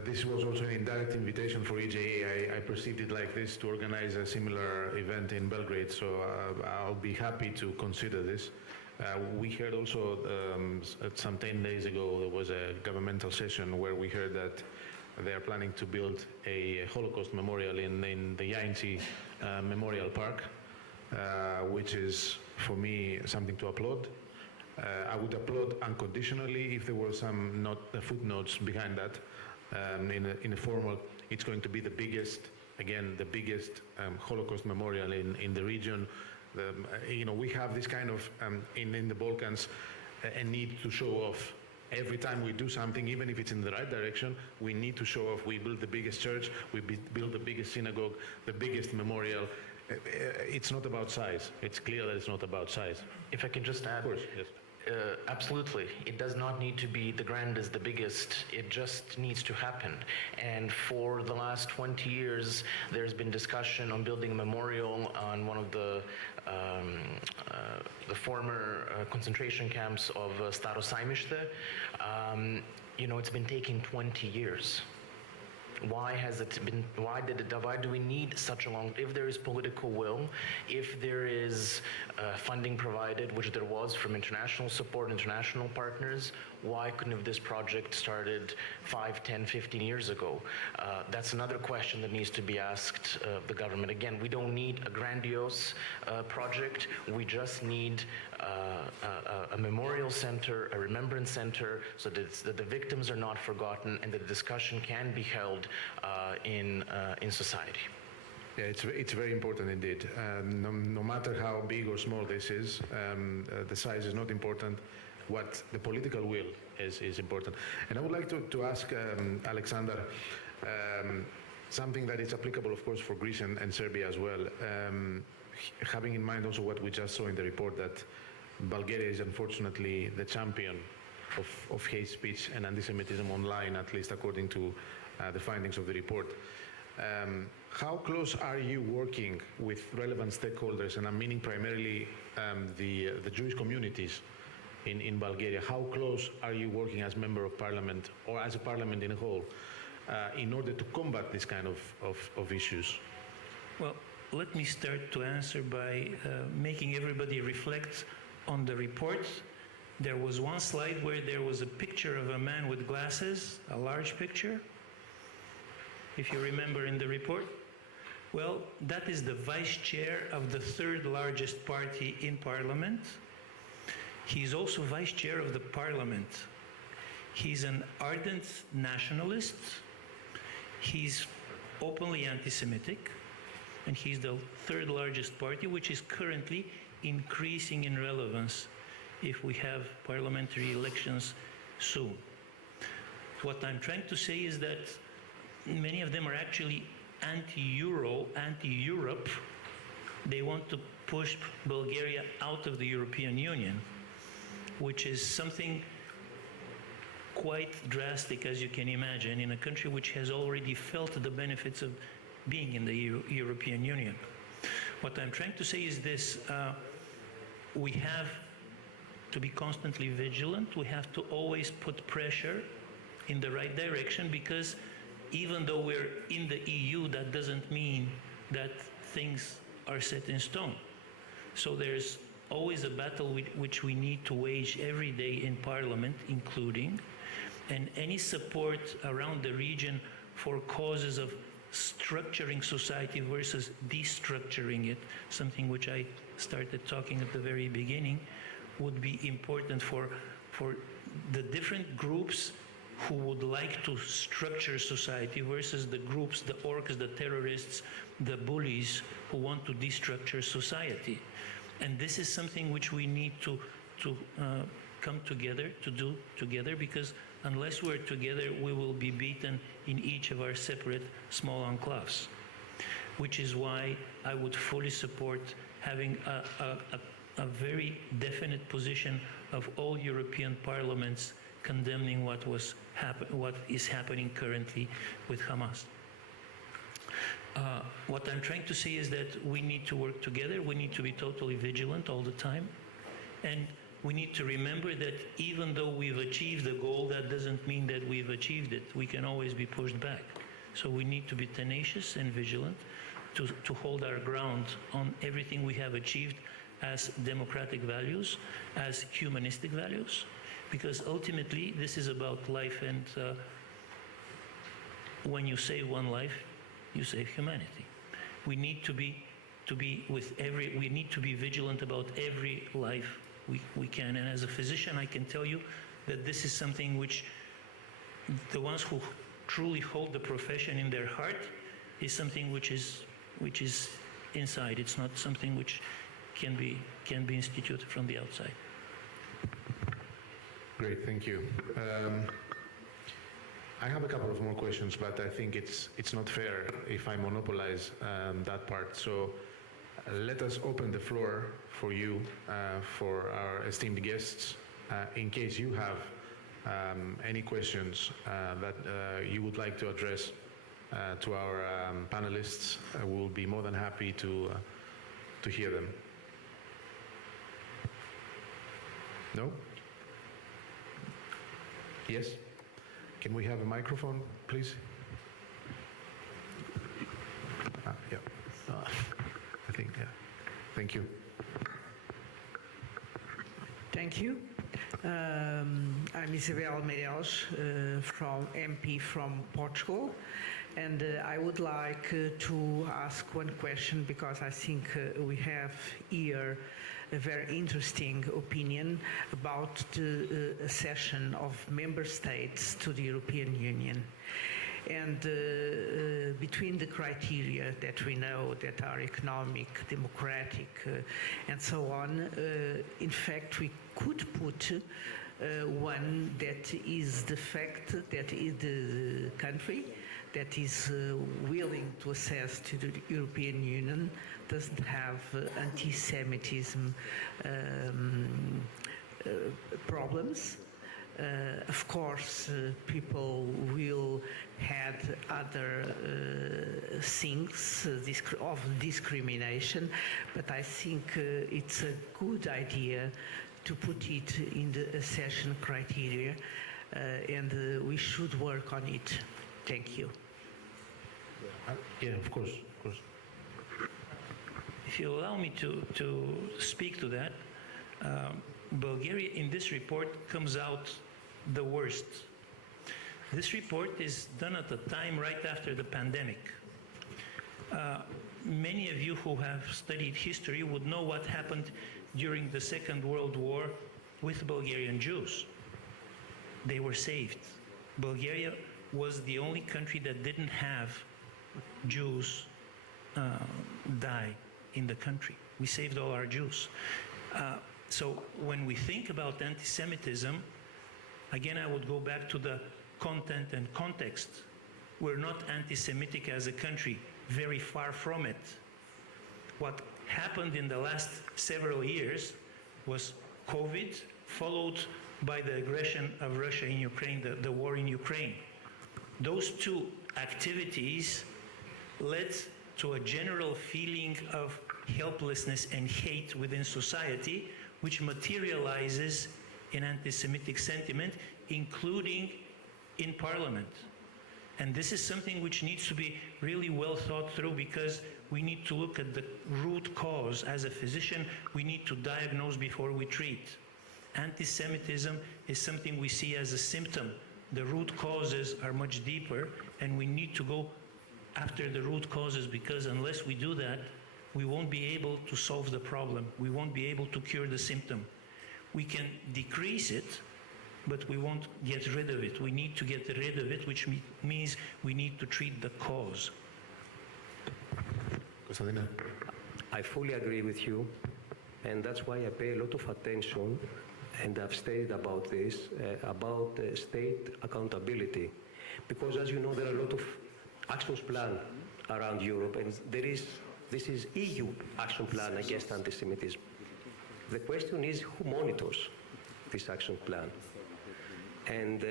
this was also an indirect invitation for EJA. I perceived it like this to organize a similar event in Belgrade, so I'll be happy to consider this. We heard also some 10 days ago there was a governmental session where we heard that they are planning to build a Holocaust memorial in the Yainci Memorial Park, which is, for me, something to applaud. I would applaud unconditionally if there were some footnotes behind that. In a formal, it's going to be the biggest Holocaust memorial in the region. We have this kind of in the Balkans a need to show off. Every time we do something, even if it's in the right direction, we need to show off. We build the biggest church, we build the biggest synagogue, the biggest memorial. It's not about size. It's clear that it's not about size. If I can just add. Of course, yes. Absolutely. It does not need to be the grandest, the biggest. It just needs to happen. And for the last 20 years, there's been discussion on building a memorial on one of the former concentration camps of Staro Sajmište. It's been taking 20 years. Why do we need such a long, if there is political will, if there is funding provided, which there was from international support, international partners, why couldn't have this project started 5, 10, 15 years ago? That's another question that needs to be asked of the government. Again, we don't need a grandiose project. We just need a memorial center, a remembrance center, so that the victims are not forgotten and the discussion can be held in society. Yeah, it's very important indeed. No matter how big or small this is, the size is not important. What the political will is important. And I would like to ask Alexander something that is applicable, of course, for Greece and Serbia as well. Having in mind also what we just saw in the report, that Bulgaria is unfortunately the champion of hate speech and anti-Semitism online, at least according to the findings of the report. How close are you working with relevant stakeholders, and I'm meaning primarily the Jewish communities in Bulgaria? How close are you working as member of parliament or as a parliament in a whole in order to combat this kind of issues? Well, let me start to answer by making everybody reflect on the report. There was one slide where there was a picture of a man with glasses, a large picture, if you remember in the report. Well, that is the vice chair of the third largest party in parliament. He's also vice chair of the parliament. He's an ardent nationalist. He's openly anti-Semitic, and he's the third largest party, which is currently increasing in relevance if we have parliamentary elections soon. What I'm trying to say is that many of them are actually anti-Euro, anti-Europe. They want to push Bulgaria out of the European Union, which is something quite drastic, as you can imagine, in a country which has already felt the benefits of being in the European Union. What I'm trying to say is this: we have to be constantly vigilant. We have to always put pressure in the right direction, because even though we're in the EU, that doesn't mean that things are set in stone. So there's always a battle which we need to wage every day in Parliament, including, and any support around the region for causes of structuring society versus destructuring it, something which I started talking at the very beginning, would be important for the different groups who would like to structure society versus the groups, the orcs, the terrorists, the bullies who want to destructure society. And this is something which we need to come together, to do together, because unless we're together, we will be beaten in each of our separate small enclaves, which is why I would fully support having a very definite position of all European parliaments condemning what is happening currently with Hamas. What I'm trying to say is that we need to work together. We need to be totally vigilant all the time. And we need to remember that even though we've achieved the goal, that doesn't mean that we've achieved it. We can always be pushed back. So we need to be tenacious and vigilant to hold our ground on everything we have achieved as democratic values, as humanistic values, because ultimately this is about life, and when you save one life, you save humanity. We need to be we need to be vigilant about every life we can. And as a physician, I can tell you that this is something which the ones who truly hold the profession in their heart is something which is inside. It's not something which can be instituted from the outside. Great, thank you. I have a couple of more questions, but I think it's not fair if I monopolize that part. So let us open the floor for you, for our esteemed guests, in case you have any questions that you would like to address to our panelists. We will be more than happy to hear them. No? Yes? Can we have a microphone, please? Yeah. I think, yeah. Thank you. Thank you. I'm Isabel Meireles, from MP from Portugal, and I would like to ask one question because I think we have here a very interesting opinion about the accession of member states to the European Union. And between the criteria that we know that are economic, democratic, and so on, in fact, we could put one that is the fact that is the country that is willing to access to the European Union doesn't have anti-Semitism problems. Of course, people will have other things of discrimination, but I think it's a good idea to put it in the accession criteria, and we should work on it. Thank you. Yeah, of course, of course. If you allow me to speak to that, Bulgaria in this report comes out the worst. This report is done at a time right after the pandemic. Many of you who have studied history would know what happened during the Second World War with Bulgarian Jews. They were saved. Bulgaria was the only country that didn't have Jews die in the country. We saved all our Jews. So when we think about anti-Semitism, again, I would go back to the content and context. We're not anti-Semitic as a country, very far from it. What happened in the last several years was COVID, followed by the aggression of Russia in Ukraine, the war in Ukraine. Those two activities led to a general feeling of helplessness and hate within society, which materializes in anti-Semitic sentiment, including in Parliament. And this is something which needs to be really well thought through, because we need to look at the root cause. As a physician, we need to diagnose before we treat. Anti-Semitism is something we see as a symptom. The root causes are much deeper, and we need to go after the root causes, because unless we do that, we won't be able to solve the problem. We won't be able to cure the symptom. We can decrease it, but we won't get rid of it. We need to get rid of it, which means we need to treat the cause. Kostadina. I fully agree with you, and that's why I pay a lot of attention, and I've stated about this, about state accountability. Because as you know, there are a lot of actions plan around Europe, and this is EU action plan against anti-Semitism. The question is who monitors this action plan? And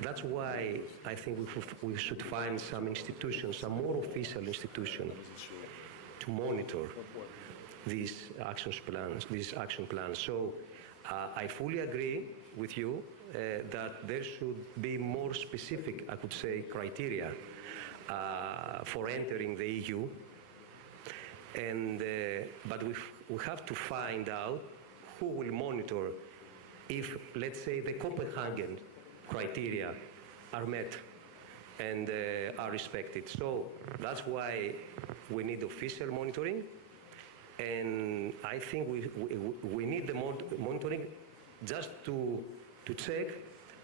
that's why I think we should find some institutions, some more official institution to monitor these action plans. So I fully agree with you that there should be more specific, I could say, criteria for entering the EU. And but we have to find out who will monitor if, let's say, the Copenhagen criteria are met and are respected. So that's why we need official monitoring, and I think we need the monitoring just to check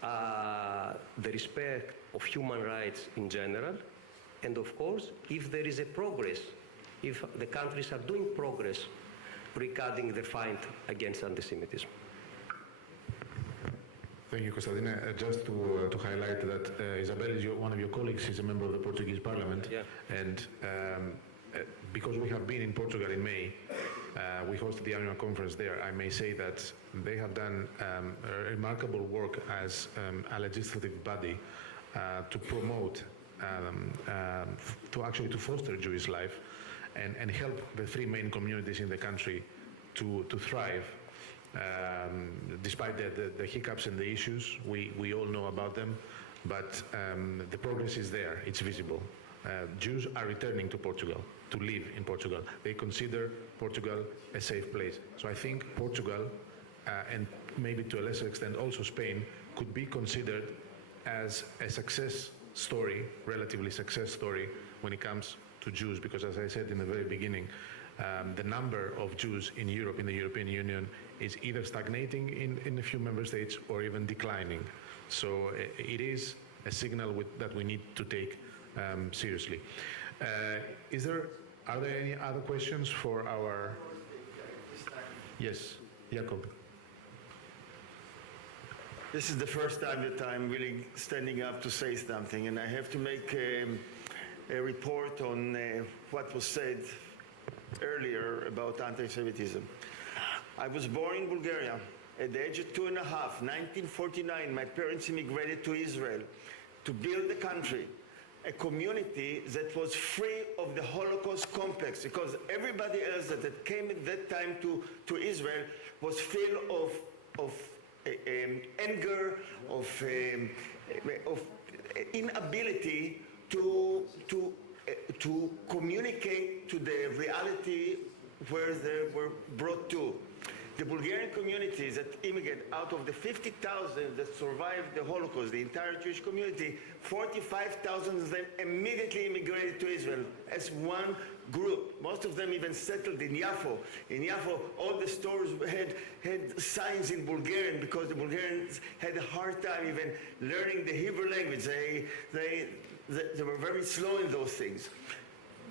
the respect of human rights in general, and of course, if there is a progress, if the countries are doing progress regarding the fight against anti-Semitism. Thank you, Kostadina. Just to highlight that Isabel is one of your colleagues. She's a member of the Portuguese Parliament. Yeah. And because we have been in Portugal in May, we hosted the annual conference there. I may say that they have done remarkable work as a legislative body to promote, to foster Jewish life and help the three main communities in the country to thrive. Despite the hiccups and the issues, we all know about them, but the progress is there, it's visible. Jews are returning to Portugal, to live in Portugal. They consider Portugal a safe place. So I think Portugal and maybe to a lesser extent also Spain, could be considered as a success story, relatively success story, when it comes to Jews, because as I said in the very beginning, the number of Jews in Europe, in the European Union, is either stagnating in a few member states or even declining. So it is a signal that we need to take seriously. Are there any other questions for our... Yes, Jakob. This is the first time that I'm really standing up to say something, and I have to make a report on what was said earlier about anti-Semitism. I was born in Bulgaria. At the age of 2.5, 1949, my parents immigrated to Israel to build a country, a community that was free of the Holocaust complex, because everybody else that came at that time to Israel was filled of anger, of inability to communicate to the reality where they were brought to. The Bulgarian communities that immigrated, out of the 50,000 that survived the Holocaust, the entire Jewish community, 45,000 of them immediately immigrated to Israel as one group. Most of them even settled in Yafo. In Yafo, all the stores had signs in Bulgarian because the Bulgarians had a hard time even learning the Hebrew language. They were very slow in those things.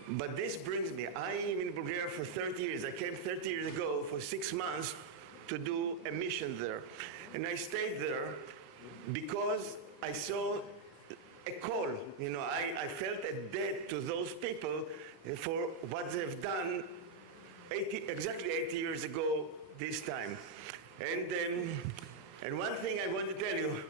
But this brings me, I am in Bulgaria for 30 years. I came 30 years ago for 6 months to do a mission there. And I stayed there because I saw a call. You know, I felt a debt to those people for what they've done exactly 80 years ago this time. And one thing I want to tell you,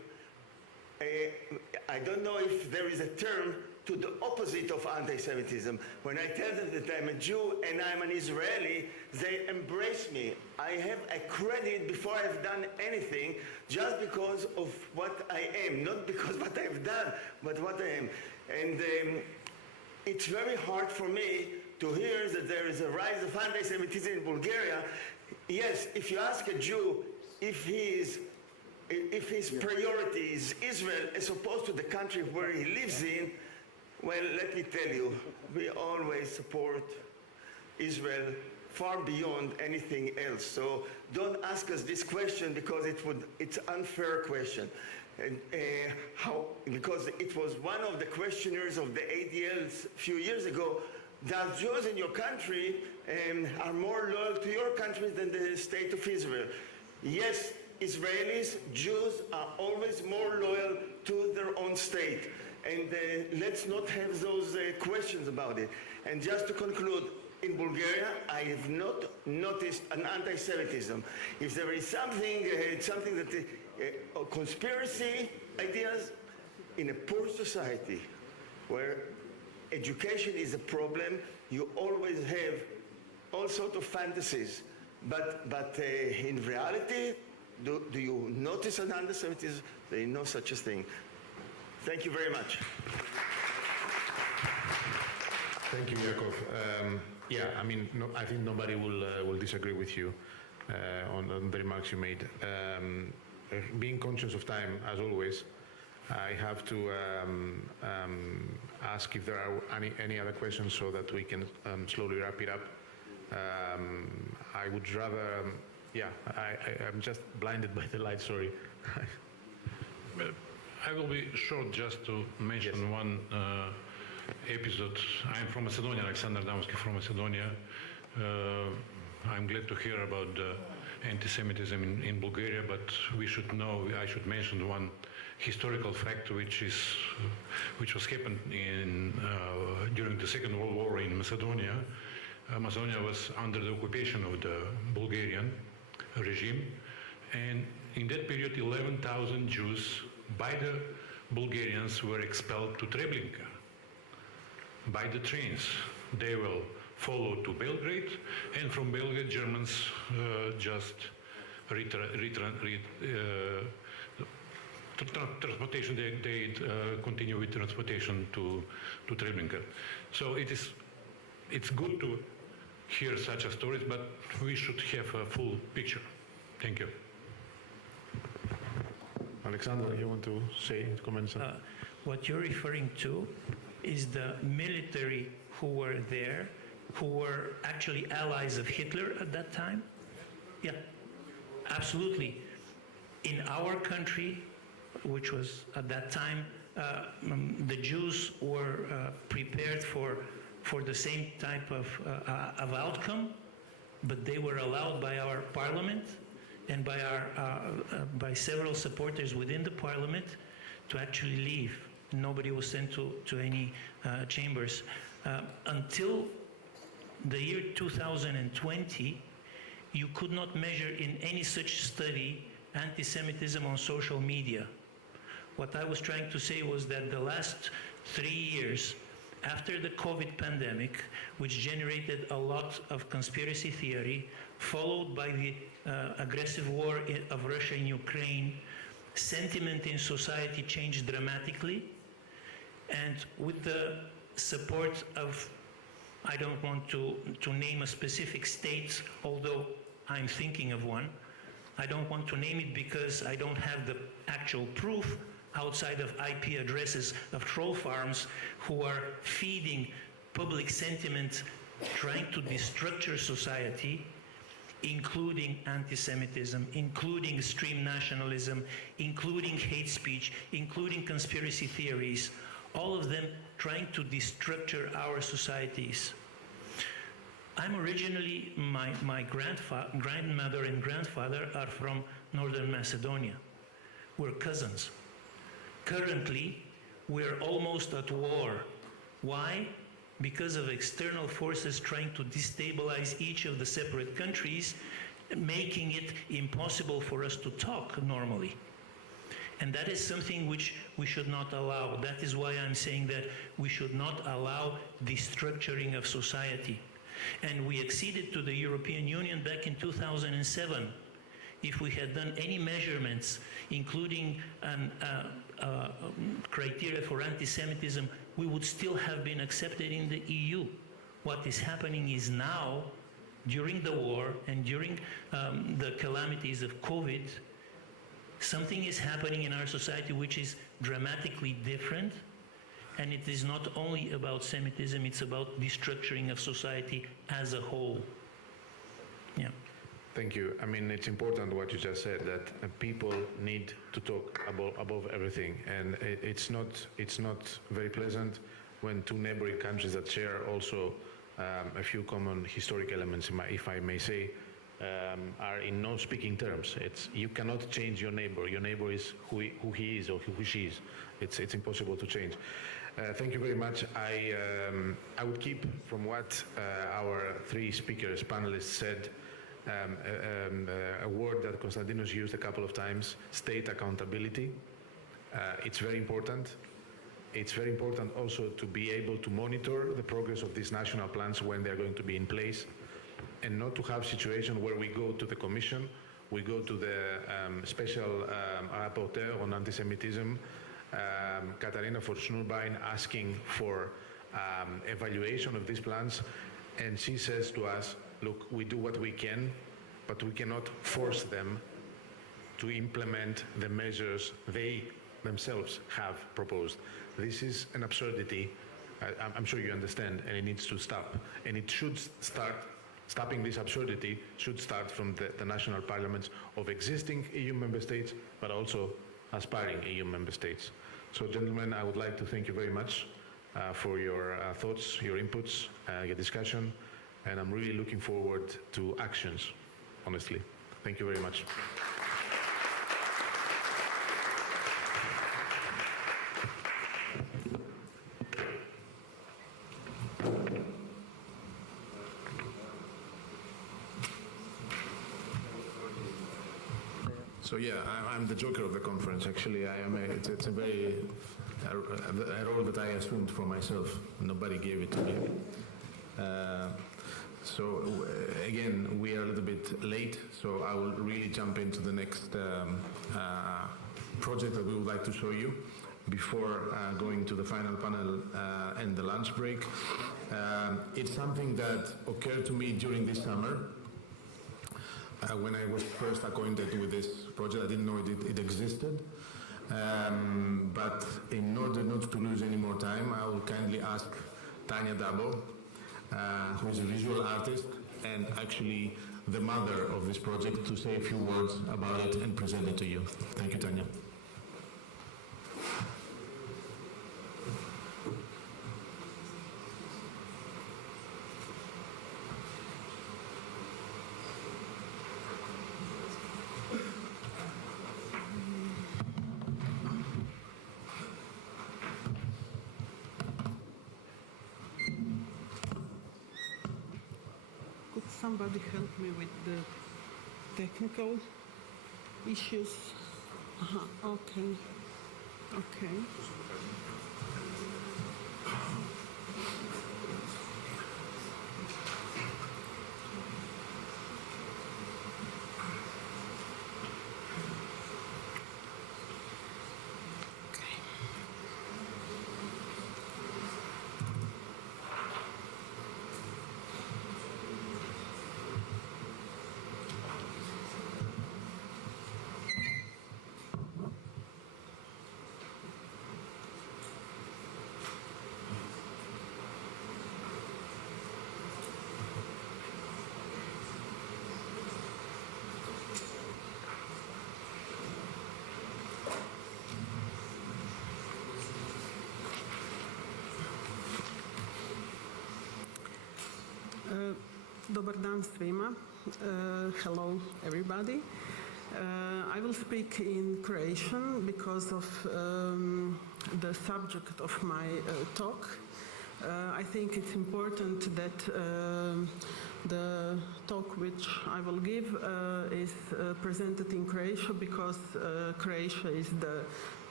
I don't know if there is a term to the opposite of anti-Semitism. When I tell them that I'm a Jew and I'm an Israeli, they embrace me. I have a credit before I've done anything, just because of what I am, not because what I've done, but what I am. And it's very hard for me to hear that there is a rise of anti-Semitism in Bulgaria. Yes, if you ask a Jew if his priority is Israel as opposed to the country where he lives in, well, let me tell you, we always support Israel far beyond anything else. So don't ask us this question because it's an unfair question. And, because it was one of the questioners of the ADLs a few years ago, that Jews in your country are more loyal to your country than the state of Israel. Yes, Israelis, Jews are always more loyal to their own state. And let's not have those questions about it. And just to conclude, in Bulgaria, I have not noticed an anti-Semitism. If there is something that conspiracy ideas in a poor society where education is a problem, you always have all sorts of fantasies. But in reality, do you notice an anti-Semitism? There is no such a thing. Thank you very much. Thank you, Yakov. Yeah, I mean, I think nobody will disagree with you on the remarks you made. Being conscious of time, as always, I have to ask if there are any other questions so that we can slowly wrap it up. I would rather, I'm just blinded by the light, sorry. I will be short just to mention one episode. I'm from Macedonia, Alexander Damsky from Macedonia. I'm glad to hear about the anti-Semitism in Bulgaria, but I should mention one historical fact which was happened during the Second World War in Macedonia. Macedonia was under the occupation of the Bulgarian regime, and in that period 11,000 Jews by the Bulgarians were expelled to Treblinka by the trains. They will follow to Belgrade, and from Belgrade Germans transportation, they continue with transportation to Treblinka. So it's good to hear such a stories, but we should have a full picture. Thank you. Alexander, you want to say, comment something? What you're referring to is the military who were there, who were actually allies of Hitler at that time? Yeah, absolutely. In our country, which was at that time, the Jews were prepared for the same type of outcome, but they were allowed by our parliament and by several supporters within the parliament to actually leave. Nobody was sent to any chambers. Until the year 2020, you could not measure in any such study anti-Semitism on social media. What I was trying to say was that the last 3 years, after the COVID pandemic, which generated a lot of conspiracy theory, followed by the aggressive war of Russia in Ukraine, sentiment in society changed dramatically. And with the support of, I don't want to name a specific state, although I'm thinking of one. I don't want to name it because I don't have the actual proof outside of IP addresses of troll farms who are feeding public sentiment, trying to destructure society, including anti-Semitism, including extreme nationalism, including hate speech, including conspiracy theories, all of them trying to destructure our societies. I'm originally, my grandmother and grandfather are from Northern Macedonia. We're cousins. Currently, we're almost at war. Why? Because of external forces trying to destabilize each of the separate countries, making it impossible for us to talk normally. And that is something which we should not allow. That is why I'm saying that we should not allow destructuring of society. And we acceded to the European Union back in 2007. If we had done any measurements, including criteria for anti-Semitism, we would still have been accepted in the EU. What is happening is now, during the war and during the calamities of COVID, something is happening in our society which is dramatically different. And it is not only about Semitism, it's about destructuring of society as a whole. Yeah. Thank you. I mean, it's important what you just said, that people need to talk above everything. And it's not very pleasant when two neighboring countries that share also a few common historic elements, if I may say, are in no speaking terms. You cannot change your neighbor. Your neighbor is who he is or who she is. It's impossible to change. Thank you very much. I would keep from what our three speakers, panelists said, a word that Konstantinos used a couple of times, state accountability. It's very important. It's very important also to be able to monitor the progress of these national plans when they're going to be in place, and not to have situations where we go to the Commission, we go to the special rapporteur on anti-Semitism, Katarina Forschnurbein, asking for evaluation of these plans, and she says to us, look, we do what we can, but we cannot force them to implement the measures they themselves have proposed. This is an absurdity. I'm sure you understand, and it needs to stop. And it should start, stopping this absurdity should start from the national parliaments of existing EU member states, but also aspiring EU member states. So, gentlemen, I would like to thank you very much for your thoughts, your inputs, your discussion, and I'm really looking forward to actions, honestly. Thank you very much. So yeah, I'm the joker of the conference. Actually, it's a very a role that I assumed for myself. Nobody gave it to me. So again, we are a little bit late. So I will really jump into the next project that we would like to show you before going to the final panel and the lunch break. It's something that occurred to me during this summer. When I was first acquainted with this project, I didn't know it existed. But in order not to lose any more time, I will kindly ask Tanya Dabo, who is a visual artist and actually the mother of this project, to say a few words about it and present it to you. Thank you, Tanya. Could somebody help me with the technical issues? Okay. Okay. Dobar dan svima. Hello, everybody. I will speak in Croatian because of the subject of my talk. I think it's important that the talk which I will give is presented in Croatian because Croatia is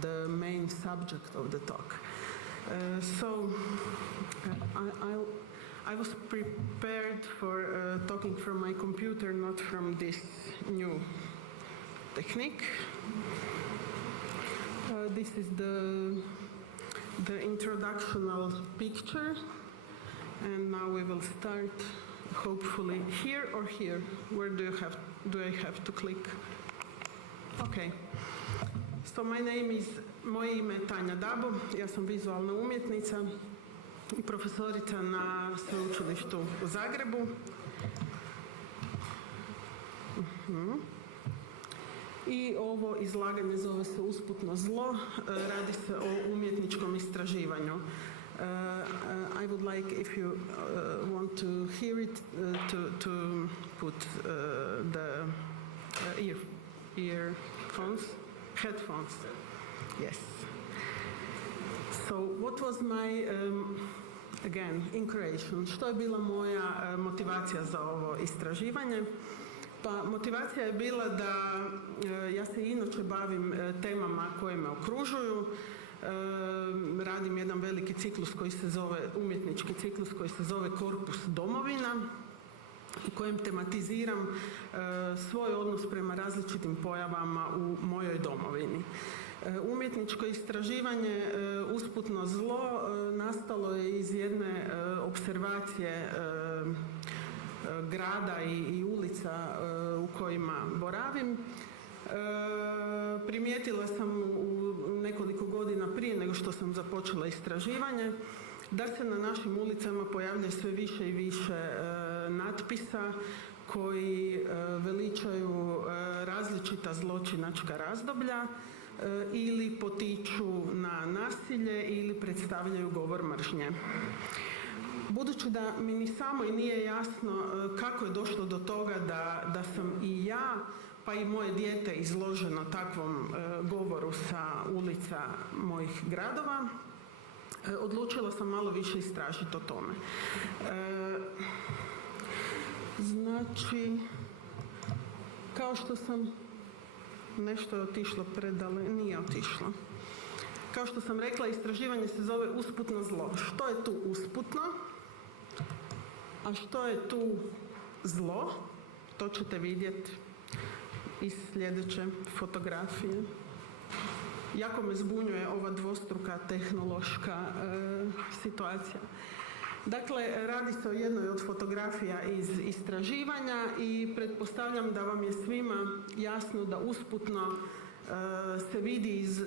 the main subject of the talk. I was prepared for talking from my computer, not from this new technique. This is the introductional picture, and now we will start. Hopefully here or here. Where do I have to click? Okay. So moje ime je Tanja Dabo, ja sam vizualna umjetnica i profesorica na sveučilištu u Zagrebu. I ovo izlaganje zove se Usputno zlo, radi se o umjetničkom istraživanju. I would like, if you want to hear it, to put the headphones. Yes. So, what was my, again, in Croatian, što je bila moja motivacija za ovo istraživanje? Pa motivacija je bila da ja se inače bavim temama koje me okružuju. Radim jedan veliki ciklus koji se zove, umjetnički ciklus koji se zove Korpus domovina, u kojem tematiziram svoj odnos prema različitim pojavama u mojoj domovini. Umjetničko istraživanje Usputno zlo nastalo je iz jedne observacije grada i ulica u kojima boravim. Primijetila sam u nekoliko godina prije nego što sam započela istraživanje da se na našim ulicama pojavlja sve više i više natpisa koji veličaju različita zločinačka razdoblja ili potiču na nasilje ili predstavljaju govor mržnje. Budući da mi ni samoj nije jasno kako je došlo do toga da sam i ja, pa i moje dijete izloženo takvom govoru sa ulica mojih gradova, odlučila sam malo više istražiti o tome. Znači, kao što sam, nešto je otišlo nije otišlo. Kao što sam rekla, istraživanje se zove Usputno zlo. Što je tu usputno? A što je tu zlo? To ćete vidjeti iz sljedeće fotografije. Jako me zbunjuje ova dvostruka tehnološka situacija. Dakle, radi se o jednoj od fotografija iz istraživanja i pretpostavljam da vam je svima jasno da usputno se vidi iz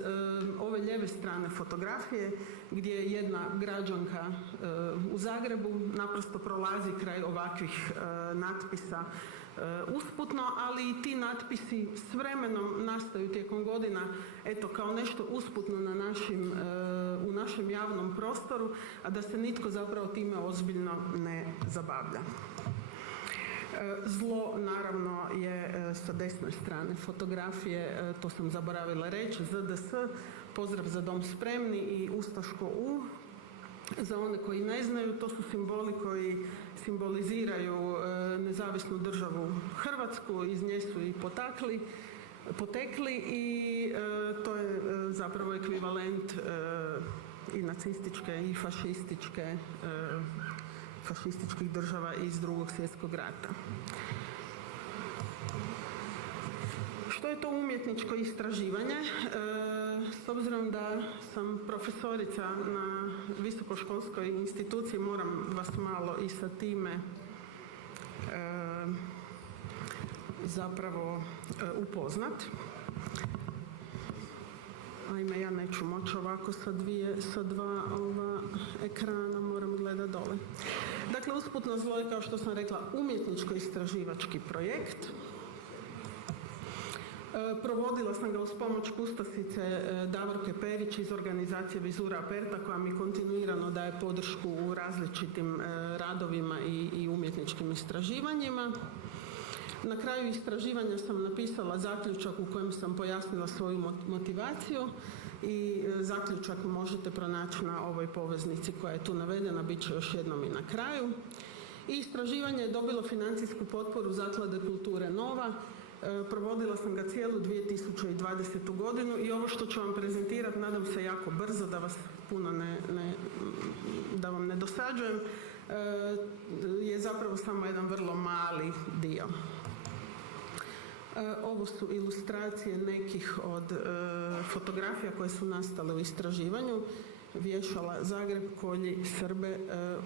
ove lijeve strane fotografije gdje jedna građanka u Zagrebu naprosto prolazi kraj ovakvih natpisa usputno, ali i ti natpisi s vremenom nastaju tijekom godina eto kao nešto usputno u našem javnom prostoru, a da se nitko zapravo time ozbiljno ne zabavlja. Zlo naravno je sa desne strane fotografije, to sam zaboravila reći, ZDS, pozdrav za dom spremni i ustaško U. Za one koji ne znaju, to su simboli koji simboliziraju nezavisnu državu Hrvatsku, iz nje su i potekli i to je zapravo ekvivalent i nacističke i fašističkih država iz Drugog svjetskog rata. Što je to umjetničko istraživanje? S obzirom da sam profesorica na visokoškolskoj instituciji, moram vas malo i sa time zapravo upoznat. Ajme, ja neću moći ovako sa dva ekrana, moram gledati dole. Dakle, usputno zlo je, kao što sam rekla, umjetničko-istraživački projekt. Provodila sam ga uz pomoć kustosice Davorke Perić iz organizacije Vizura Aperta, koja mi kontinuirano daje podršku u različitim radovima i umjetničkim istraživanjima. Na kraju istraživanja sam napisala zaključak u kojem sam pojasnila svoju motivaciju i zaključak možete pronaći na ovoj poveznici koja je tu navedena, bit će još jednom i na kraju. I istraživanje je dobilo financijsku potporu Zaklade kulture Nova. Provodila sam ga cijelu 2020. godinu i ovo što ću vam prezentirati, nadam se jako brzo, da vas puno da vam ne dosađujem, je zapravo samo jedan vrlo mali dio. Ovo su ilustracije nekih od fotografija koje su nastale u istraživanju. Vješala Zagreb, Kolji, Srbe.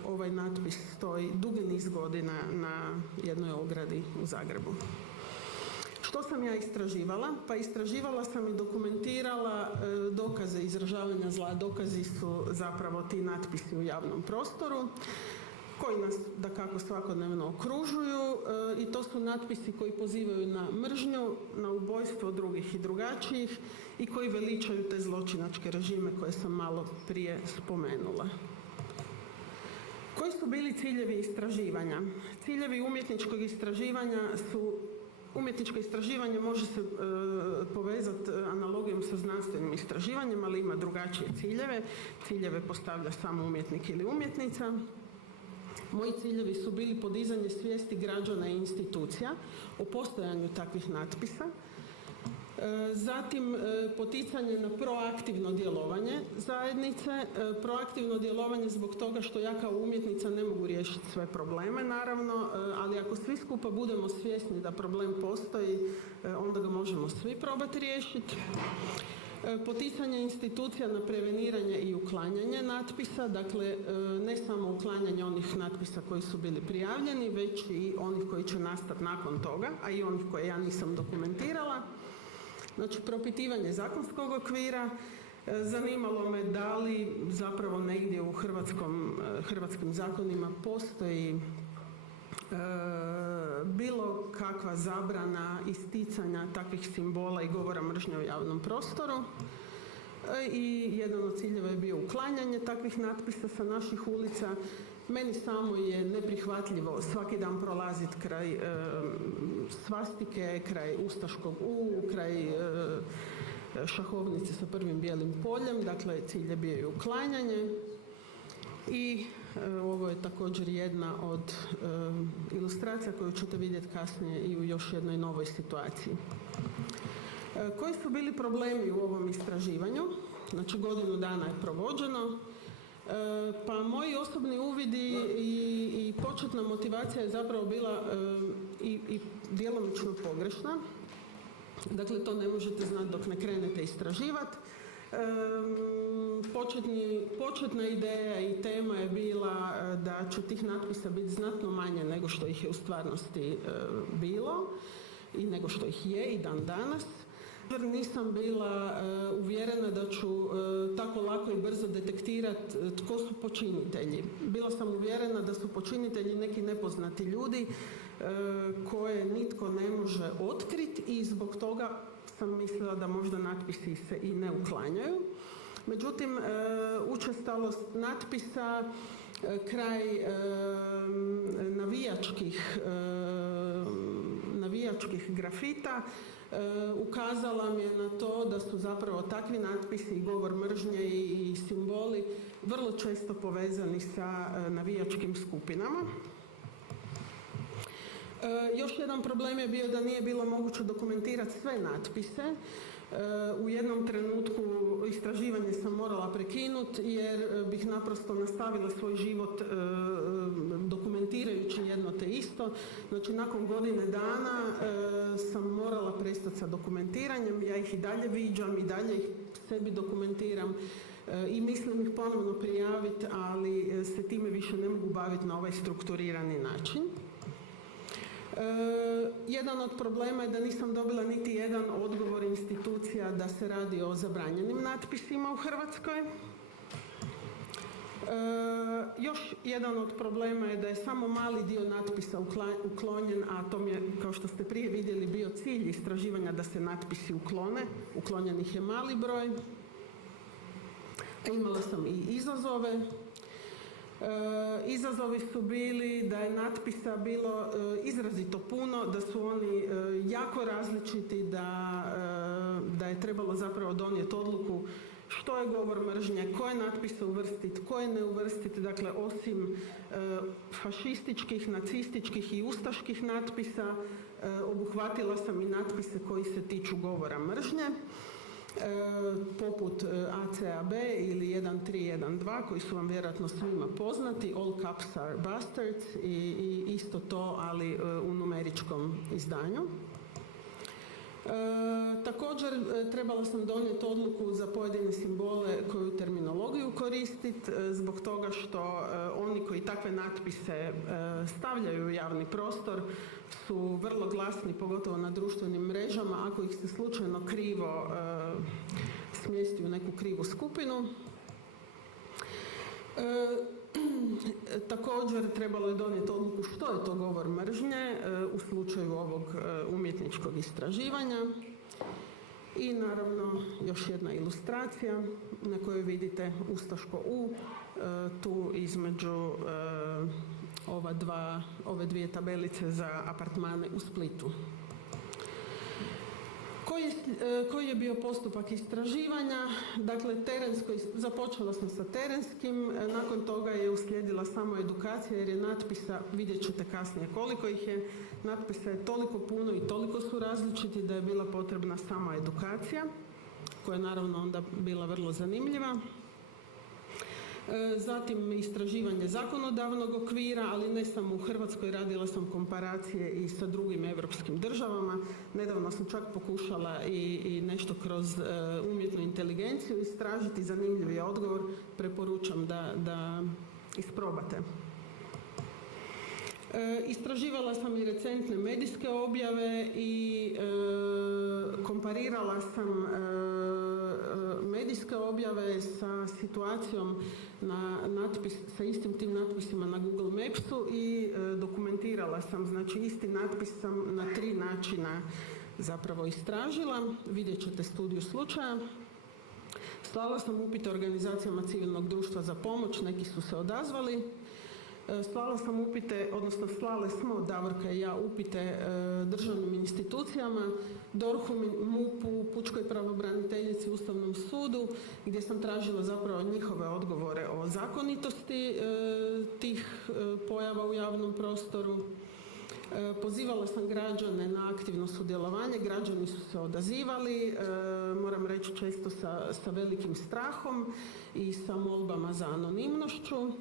Ovaj natpis stoji dugi niz godina na jednoj ogradi u Zagrebu. Što sam ja istraživala? Pa istraživala sam i dokumentirala dokaze izražavanja zla. Dokazi su zapravo ti natpisi u javnom prostoru koji nas dakako svakodnevno okružuju i to su natpisi koji pozivaju na mržnju, na ubojstvo drugih i drugačijih i koji veličaju te zločinačke režime koje sam malo prije spomenula. Koji su bili ciljevi istraživanja? Ciljevi umjetničkog istraživanja su umjetničko istraživanje može se povezati analogijom sa znanstvenim istraživanjem, ali ima drugačije ciljeve. Ciljeve postavlja samo umjetnik ili umjetnica. Moji ciljevi su bili podizanje svijesti građana i institucija o postojanju takvih natpisa, zatim poticanje na proaktivno djelovanje zajednice, proaktivno djelovanje zbog toga što ja kao umjetnica ne mogu riješiti sve probleme, naravno, ali ako svi skupa budemo svjesni da problem postoji, onda ga možemo svi probati riješiti. Poticanje institucija na preveniranje i uklanjanje natpisa, dakle ne samo uklanjanje onih natpisa koji su bili prijavljeni, već i onih koji će nastati nakon toga, a i onih koje ja nisam dokumentirala. Znači, propitivanje zakonskog okvira, zanimalo me da li zapravo negdje u hrvatskim zakonima postoji bilo kakva zabrana isticanja takvih simbola i govora mržnje u javnom prostoru. I jedan od ciljeva je bio uklanjanje takvih natpisa sa naših ulica. Meni samo je neprihvatljivo svaki dan prolaziti kraj svastike, kraj ustaškog U, kraj šahovnice sa prvim bijelim poljem, dakle cilj je bio i uklanjanje. I ovo je također jedna od ilustracija koju ćete vidjeti kasnije i u još jednoj novoj situaciji. Koji su bili problemi u ovom istraživanju? Znači, godinu dana je provođeno. Pa moji osobni uvidi i početna motivacija je zapravo bila i djelomično pogrešna. Dakle, to ne možete znati dok ne krenete istraživati. Početna ideja i tema je bila da će tih natpisa biti znatno manje nego što ih je u stvarnosti bilo i nego što ih je i dan danas. Nisam bila uvjerena da ću tako lako i brzo detektirati tko su počinitelji. Bila sam uvjerena da su počinitelji neki nepoznati ljudi koje nitko ne može otkriti i zbog toga sam mislila da možda natpisi se i ne uklanjaju. Međutim, učestalost natpisa kraj navijačkih grafita ukazala mi je na to da su zapravo takvi natpisi i govor mržnje i simboli vrlo često povezani sa navijačkim skupinama. Još jedan problem je bio da nije bilo moguće dokumentirati sve natpise. U jednom trenutku istraživanje sam morala prekinuti jer bih naprosto nastavila svoj život dokumentirajući jedno te isto. Znači, nakon godine dana sam morala prestati sa dokumentiranjem. Ja ih i dalje viđam, i dalje ih sebi dokumentiram i mislim ih ponovno prijaviti, ali se time više ne mogu baviti na ovaj strukturirani način. Jedan od problema je da nisam dobila niti jedan odgovor institucija da se radi o zabranjenim natpisima u Hrvatskoj. Još jedan od problema je da je samo mali dio natpisa uklonjen, a to mi je, kao što ste prije vidjeli, bio cilj istraživanja da se natpisi uklone. Uklonjenih je mali broj. Imala sam i izazove. Izazovi su bili da je natpisa bilo izrazito puno, da su oni jako različiti, da je trebalo zapravo donijeti odluku što je govor mržnje, koje natpise uvrstiti, koje ne uvrstiti. Dakle, osim fašističkih, nacističkih i ustaških natpisa, obuhvatila sam i natpise koji se tiču govora mržnje, poput ACAB ili 1312 koji su vam vjerojatno svima poznati, All Caps are Bastards i isto to, ali u numeričkom izdanju. Također trebala sam donijeti odluku za pojedine simbole koju terminologiju koristiti, zbog toga što oni koji takve natpise stavljaju u javni prostor su vrlo glasni, pogotovo na društvenim mrežama, ako ih se slučajno krivo smjesti u neku krivu skupinu. Također trebalo je donijeti odluku što je to govor mržnje u slučaju ovog umjetničkog istraživanja. I naravno još jedna ilustracija na kojoj vidite ustaško U tu između ove dvije tabelice za apartmane u Splitu. Koji je bio postupak istraživanja? Dakle, započela sam sa terenskim, nakon toga je uslijedila samo edukacija jer je natpisa, vidjet ćete kasnije koliko ih je, natpisa je toliko puno i toliko su različiti da je bila potrebna sama edukacija, koja je naravno onda bila vrlo zanimljiva. Zatim istraživanje zakonodavnog okvira, ali ne samo u Hrvatskoj, radila sam komparacije i sa drugim europskim državama. Nedavno sam čak pokušala i nešto kroz umjetnu inteligenciju istražiti, zanimljiv je odgovor, preporučam da isprobate. Istraživala sam i recentne medijske objave i komparirala sam medijske objave sa situacijom sa istim tim natpisima na Google Mapsu i dokumentirala sam, znači isti natpis sam na 3 načina zapravo istražila. Vidjet ćete studiju slučaja. Slala sam upite organizacijama civilnog društva za pomoć, neki su se odazvali. Slala sam upite, odnosno slale smo, Davorka i ja, upite državnim institucijama, DORH-u, MUP-u, Pučkoj pravobraniteljici, Ustavnom sudu, gdje sam tražila zapravo njihove odgovore o zakonitosti tih pojava u javnom prostoru. Pozivala sam građane na aktivno sudjelovanje, građani su se odazivali, moram reći često sa velikim strahom i sa molbama za anonimnošću.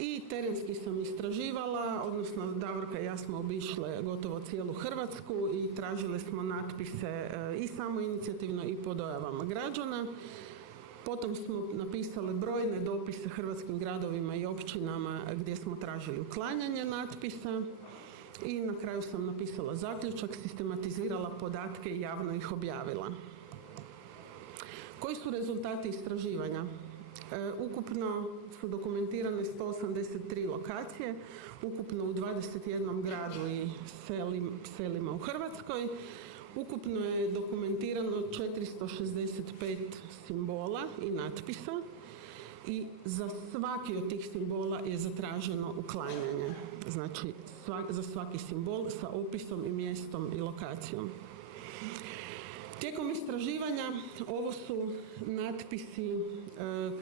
I terenski sam istraživala, odnosno Davorka i ja smo obišle gotovo cijelu Hrvatsku i tražile smo natpise i samoinicijativno i po dojavama građana. Potom smo napisali brojne dopise hrvatskim gradovima i općinama gdje smo tražili uklanjanje natpisa. I na kraju sam napisala zaključak, sistematizirala podatke i javno ih objavila. Koji su rezultati istraživanja? Ukupno su dokumentirane 183 lokacije, ukupno u 21 gradu i selima u Hrvatskoj. Ukupno je dokumentirano 465 simbola i natpisa i za svaki od tih simbola je zatraženo uklanjanje. Znači, za svaki simbol sa opisom i mjestom i lokacijom. Tijekom istraživanja ovo su natpisi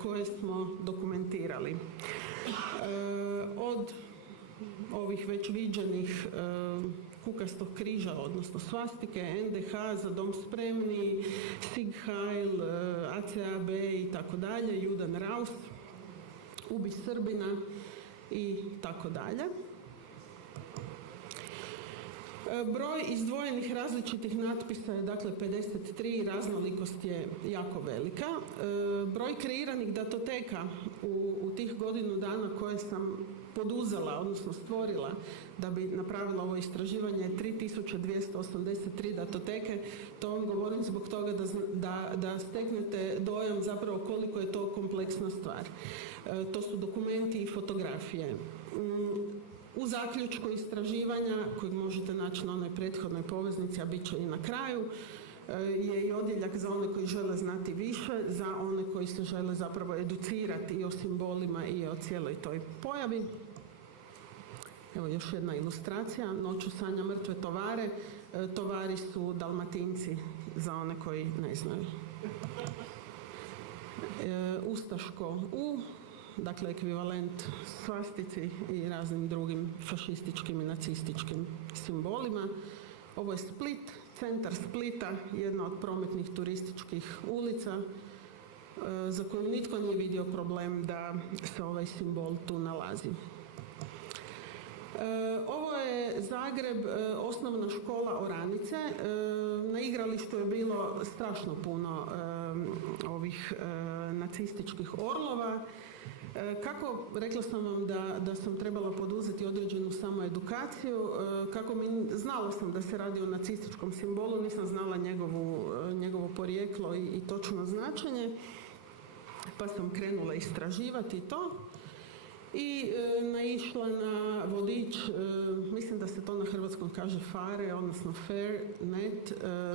koje smo dokumentirali. Od ovih već viđenih kukastog križa, odnosno svastike, NDH, Za dom spremni, Sieg Heil, ACAB i tako dalje, Juden Raus, Ubi Srbina i tako dalje. Broj izdvojenih različitih natpisa je dakle 53, raznolikost je jako velika. Broj kreiranih datoteka u tih godinu dana koje sam poduzela, odnosno stvorila da bi napravila ovo istraživanje je 3283 datoteke. To vam govorim zbog toga da steknete dojam zapravo koliko je to kompleksna stvar. To su dokumenti i fotografije. U zaključku istraživanja, kojeg možete naći na onoj prethodnoj poveznici, a bit će i na kraju, je i odjeljak za one koji žele znati više, za one koji se žele zapravo educirati i o simbolima i o cijeloj toj pojavi. Evo još jedna ilustracija. Noću sanja mrtve tovare. Tovari su Dalmatinci, za one koji ne znaju. Ustaško U, dakle ekvivalent svastici i raznim drugim fašističkim i nacističkim simbolima. Ovo je Split, centar Splita, jedna od prometnih turističkih ulica za koju nitko nije vidio problem da se ovaj simbol tu nalazi. Ovo je Zagreb, osnovna škola Oranice. Na igralištu je bilo strašno puno ovih nacističkih orlova. Kako, rekla sam vam da sam trebala poduzeti određenu samoedukaciju, znala sam da se radi o nacističkom simbolu, nisam znala njegovo porijeklo i točno značenje, pa sam krenula istraživati to i naišla na vodič, mislim da se to na hrvatskom kaže FARE, odnosno FAIR.net,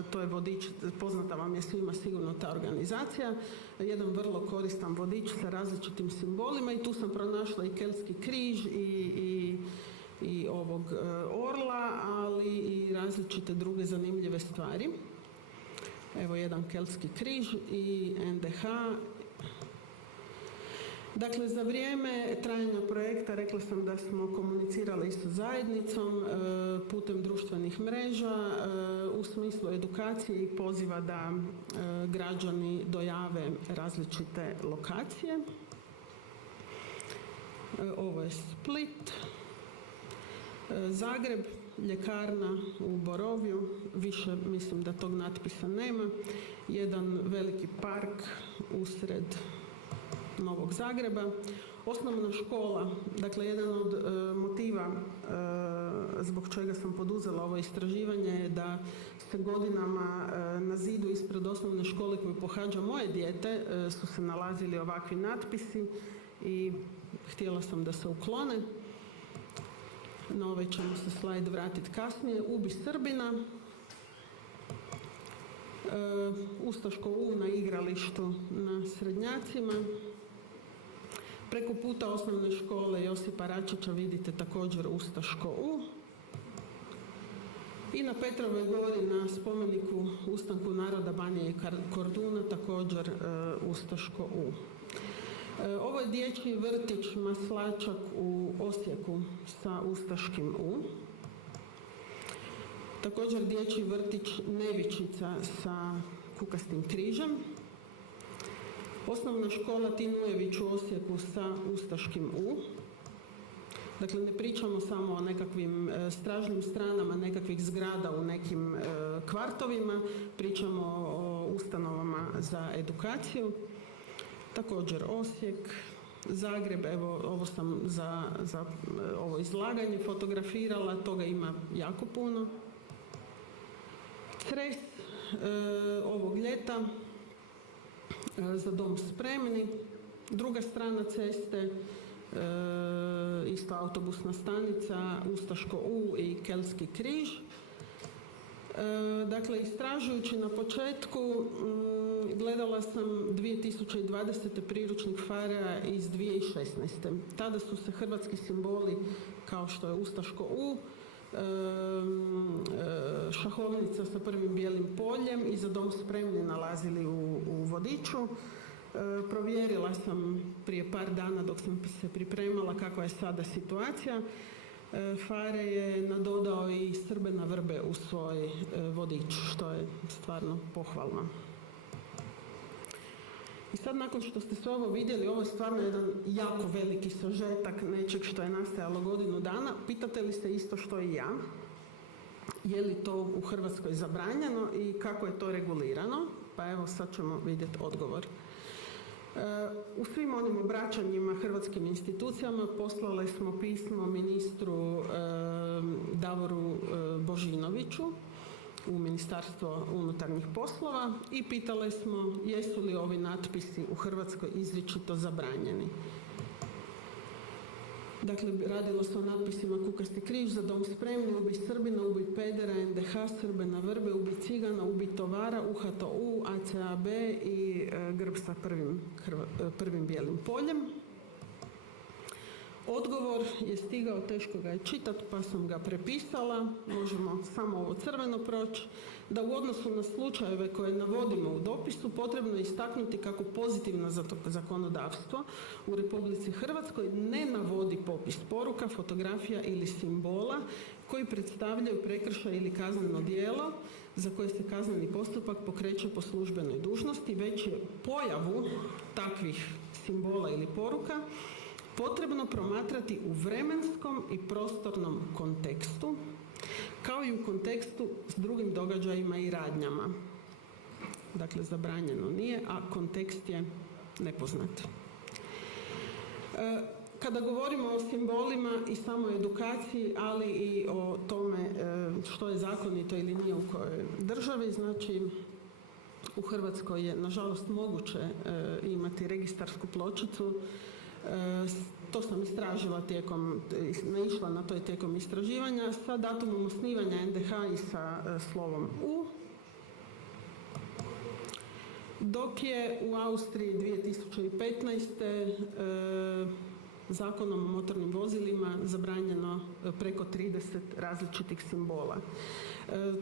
to je vodič, poznata vam je svima sigurno ta organizacija, jedan vrlo koristan vodič sa različitim simbolima i tu sam pronašla i keltski križ i ovog orla, ali i različite druge zanimljive stvari. Evo jedan keltski križ i NDH. Dakle, za vrijeme trajanja projekta rekla sam da smo komunicirali sa zajednicom putem društvenih mreža u smislu edukacije i poziva da građani dojave različite lokacije. Ovo je Split, Zagreb, ljekarna u Borovju, više mislim da tog natpisa nema, jedan veliki park usred Novog Zagreba, osnovna škola, dakle jedan od motiva zbog čega sam poduzela ovo istraživanje je da se godinama na zidu ispred osnovne škole koju pohađa moje dijete su se nalazili ovakvi natpisi i htjela sam da se uklone. Na ovaj ćemo se slajd vratiti kasnije. Ubi Srbina, ustaško U na igralištu na Srednjacima. Preko puta osnovne škole Josipa Račića vidite također ustaško U. I na Petrovoj gori na spomeniku ustanku naroda Banije i Korduna također ustaško U. Ovo je dječji vrtić Maslačak u Osijeku sa ustaškim U. Također dječji vrtić Nevičica sa kukastim križem. Osnovna škola Tinujević u Osijeku sa ustaškim U. Dakle, ne pričamo samo o nekakvim stražnim stranama nekakvih zgrada u nekim kvartovima, pričamo o ustanovama za edukaciju. Također Osijek, Zagreb, evo ovo sam za ovo izlaganje fotografirala, toga ima jako puno. Cres ovog ljeta, Za dom spremni, druga strana ceste, isto autobusna stanica, Ustaško U i Kelski križ. Dakle, istražujući na početku, gledala sam 2020. priručnik FARE iz 2016. Tada su se hrvatski simboli kao što je Ustaško U, šahovnica sa prvim bijelim poljem i Za dom spremni nalazili u vodiču. Provjerila sam prije par dana dok sam se pripremala kakva je sada situacija. FARE je nadodao i Srbe na vrbe u svoj vodič, što je stvarno pohvalno. I sad nakon što ste sve ovo vidjeli, ovo je stvarno jedan jako veliki sažetak nečeg što je nastajalo godinu dana. Pitate li se isto što i ja? Je li to u Hrvatskoj zabranjeno i kako je to regulirano? Pa evo sad ćemo vidjeti odgovor. U svim onim obraćanjima hrvatskim institucijama poslali smo pismo ministru Davoru Božinoviću u Ministarstvo unutarnjih poslova i pitali smo jesu li ovi natpisi u Hrvatskoj izričito zabranjeni. Dakle, radilo se o natpisima Kukasti križ, Za dom spremni, Ubij Srbina, Ubij pedera, NDH, Srbe na vrbe, Ubij cigana, Ubij tovara, UHTU, ACAB i grb sa prvim bijelim poljem. Odgovor je stigao, teško ga je čitati, pa sam ga prepisala, možemo samo ovo crveno proći, da u odnosu na slučajeve koje navodimo u dopisu potrebno je istaknuti kako pozitivno zakonodavstvo u Republici Hrvatskoj ne navodi popis poruka, fotografija ili simbola koji predstavljaju prekršaj ili kazneno djelo za koje se kazneni postupak pokreće po službenoj dužnosti, već je pojavu takvih simbola ili poruka potrebno promatrati u vremenskom i prostornom kontekstu, kao i u kontekstu s drugim događajima i radnjama. Dakle, zabranjeno nije, a kontekst je nepoznat. Kada govorimo o simbolima i samoj edukaciji, ali i o tome što je zakonito ili nije u kojoj državi, znači u Hrvatskoj je nažalost moguće imati registarsku pločicu. To sam istražila naišla na to tijekom istraživanja sa datumom osnivanja NDH i sa slovom U. Dok je u Austriji 2015. Zakonom o motornim vozilima zabranjeno preko 30 različitih simbola.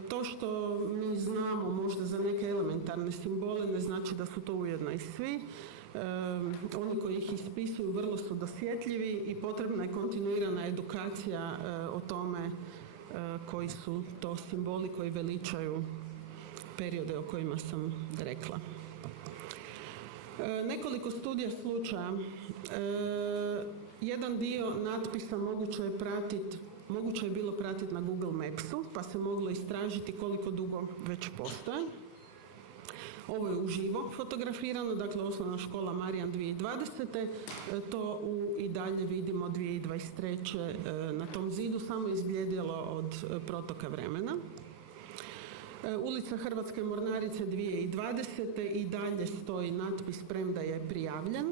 To što mi znamo možda za neke elementarne simbole ne znači da su to ujedno i svi. Oni koji ih ispisuju vrlo su dosjetljivi i potrebna je kontinuirana edukacija o tome koji su to simboli koji veličaju periode o kojima sam rekla. Nekoliko studija slučaja. Jedan dio natpisa moguće je bilo pratiti na Google Mapsu, pa se moglo istražiti koliko dugo već postoje. Ovo je uživo fotografirano, dakle osnovna škola Marijan 2020. To i dalje vidimo 2023. Na tom zidu, samo izbljedjelo od protoka vremena. Ulica Hrvatske mornarice 2020. i dalje stoji natpis premda je prijavljen.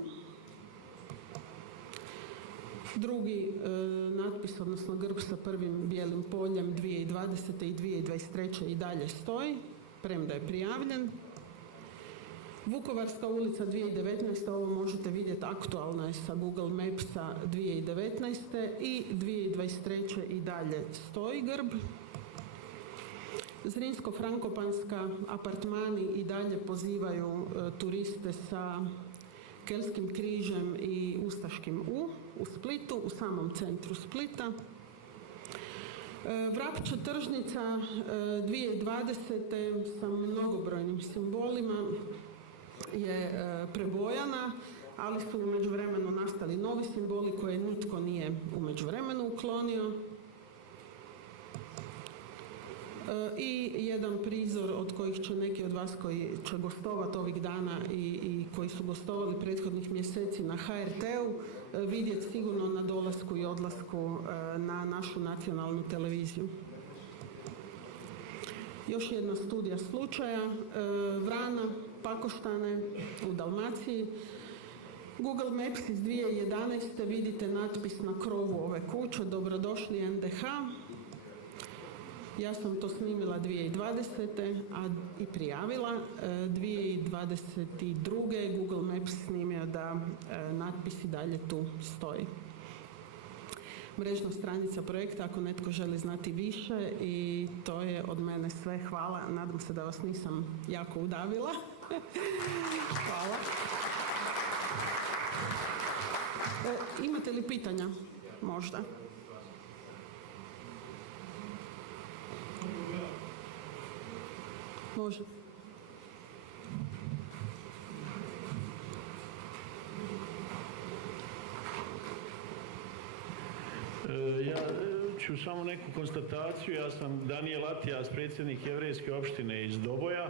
Drugi natpis, odnosno grb sa prvim bijelim poljem 2020. i 2023. i dalje stoji, premda je prijavljen. Vukovarska ulica 2019. Ovo možete vidjeti, aktualna je sa Google Mapsa 2019. i 2023. i dalje stoji grb. Zrinsko-frankopanska apartmani i dalje pozivaju turiste sa Kelskim križem i Ustaškim u Splitu, u samom centru Splita. Vrapče tržnica 2020. sa mnogobrojnim simbolima je prebojana, ali su u međuvremenu nastali novi simboli koje nitko nije u međuvremenu uklonio. i jedan prizor od kojih će neki od vas koji će gostovati ovih dana i koji su gostovali prethodnih mjeseci na HRT-u vidjeti sigurno na dolasku i odlasku na našu nacionalnu televiziju. Još jedna studija slučaja, Vrana, Pakoštane u Dalmaciji. Google Maps iz 2011. vidite natpis na krovu ove kuće, dobrodošli NDH. Ja sam to snimila 2020. i prijavila. 2022. Google Maps snimio da natpis i dalje tu stoji. Mrežna stranica projekta, ako netko želi znati više, i to je od mene sve. Hvala. Nadam se da vas nisam jako udavila. Hvala. Imate li pitanja? Možda. Može. Ja ću samo neku konstataciju. Ja sam Danijel Atijas, predsjednik Jevrejske opštine iz Doboja,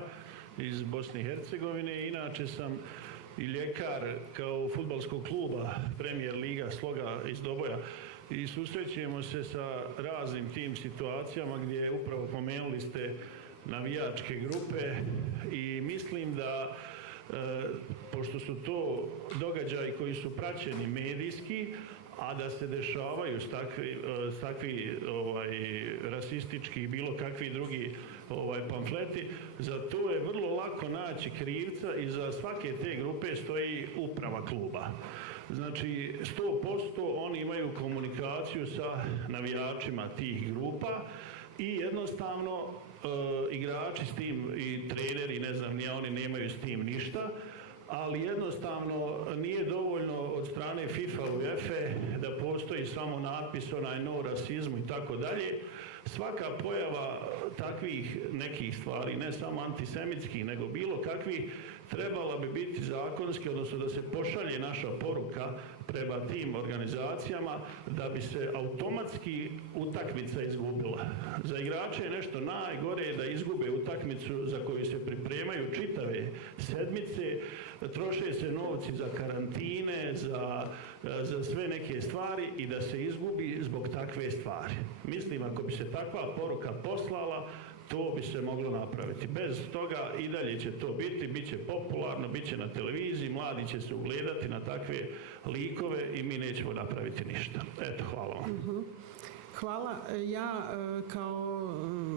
iz Bosne i Hercegovine. Inače sam i ljekar kao fudbalskog kluba Premier Liga Sloga iz Doboja. I susrećemo se sa raznim tim situacijama gdje upravo pomenuli ste navijačke grupe i mislim da pošto su to događaji koji su praćeni medijski, a da se dešavaju takvi rasistički i bilo kakvi drugi pamfleti, za to je vrlo lako naći krivca i za svake te grupe stoji uprava kluba. Znači, 100% oni imaju komunikaciju sa navijačima tih grupa i jednostavno igrači s tim i treneri, ne znam, oni nemaju s tim ništa, ali jednostavno nije dovoljno od strane FIFA i UEFA da postoji samo natpis onaj no rasizmu i tako dalje. Svaka pojava takvih nekih stvari, ne samo antisemitskih, nego bilo kakvih, trebala bi biti zakonski, odnosno da se pošalje naša poruka prema tim organizacijama da bi se automatski utakmica izgubila. Za igrače je nešto najgore da izgube utakmicu za koju se pripremaju čitave sedmice, troše se novci za karantine, za sve neke stvari i da se izgubi zbog takve stvari. Mislim, ako bi se takva poruka poslala, to bi se moglo napraviti. Bez toga i dalje će to biti, bit će popularno, bit će na televiziji, mladi će se ugledati na takve likove i mi nećemo napraviti ništa. Eto, hvala vam. Hvala. Ja kao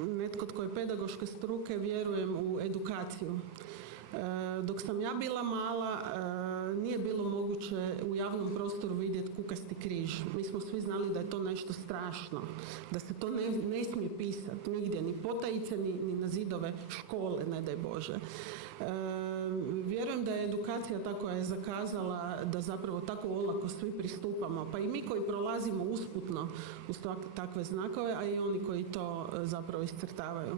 netko tko je pedagoške struke vjerujem u edukaciju. Dok sam ja bila mala, nije bilo moguće u javnom prostoru vidjeti kukasti križ. Mi smo svi znali da je to nešto strašno, da se to ne smije pisati nigdje, ni potajice, ni na zidove škole, ne daj Bože. Vjerujem da je edukacija ta koja je zakazala da zapravo tako olako svi pristupamo, pa i mi koji prolazimo usputno uz takve znakove, a i oni koji to zapravo iscrtavaju.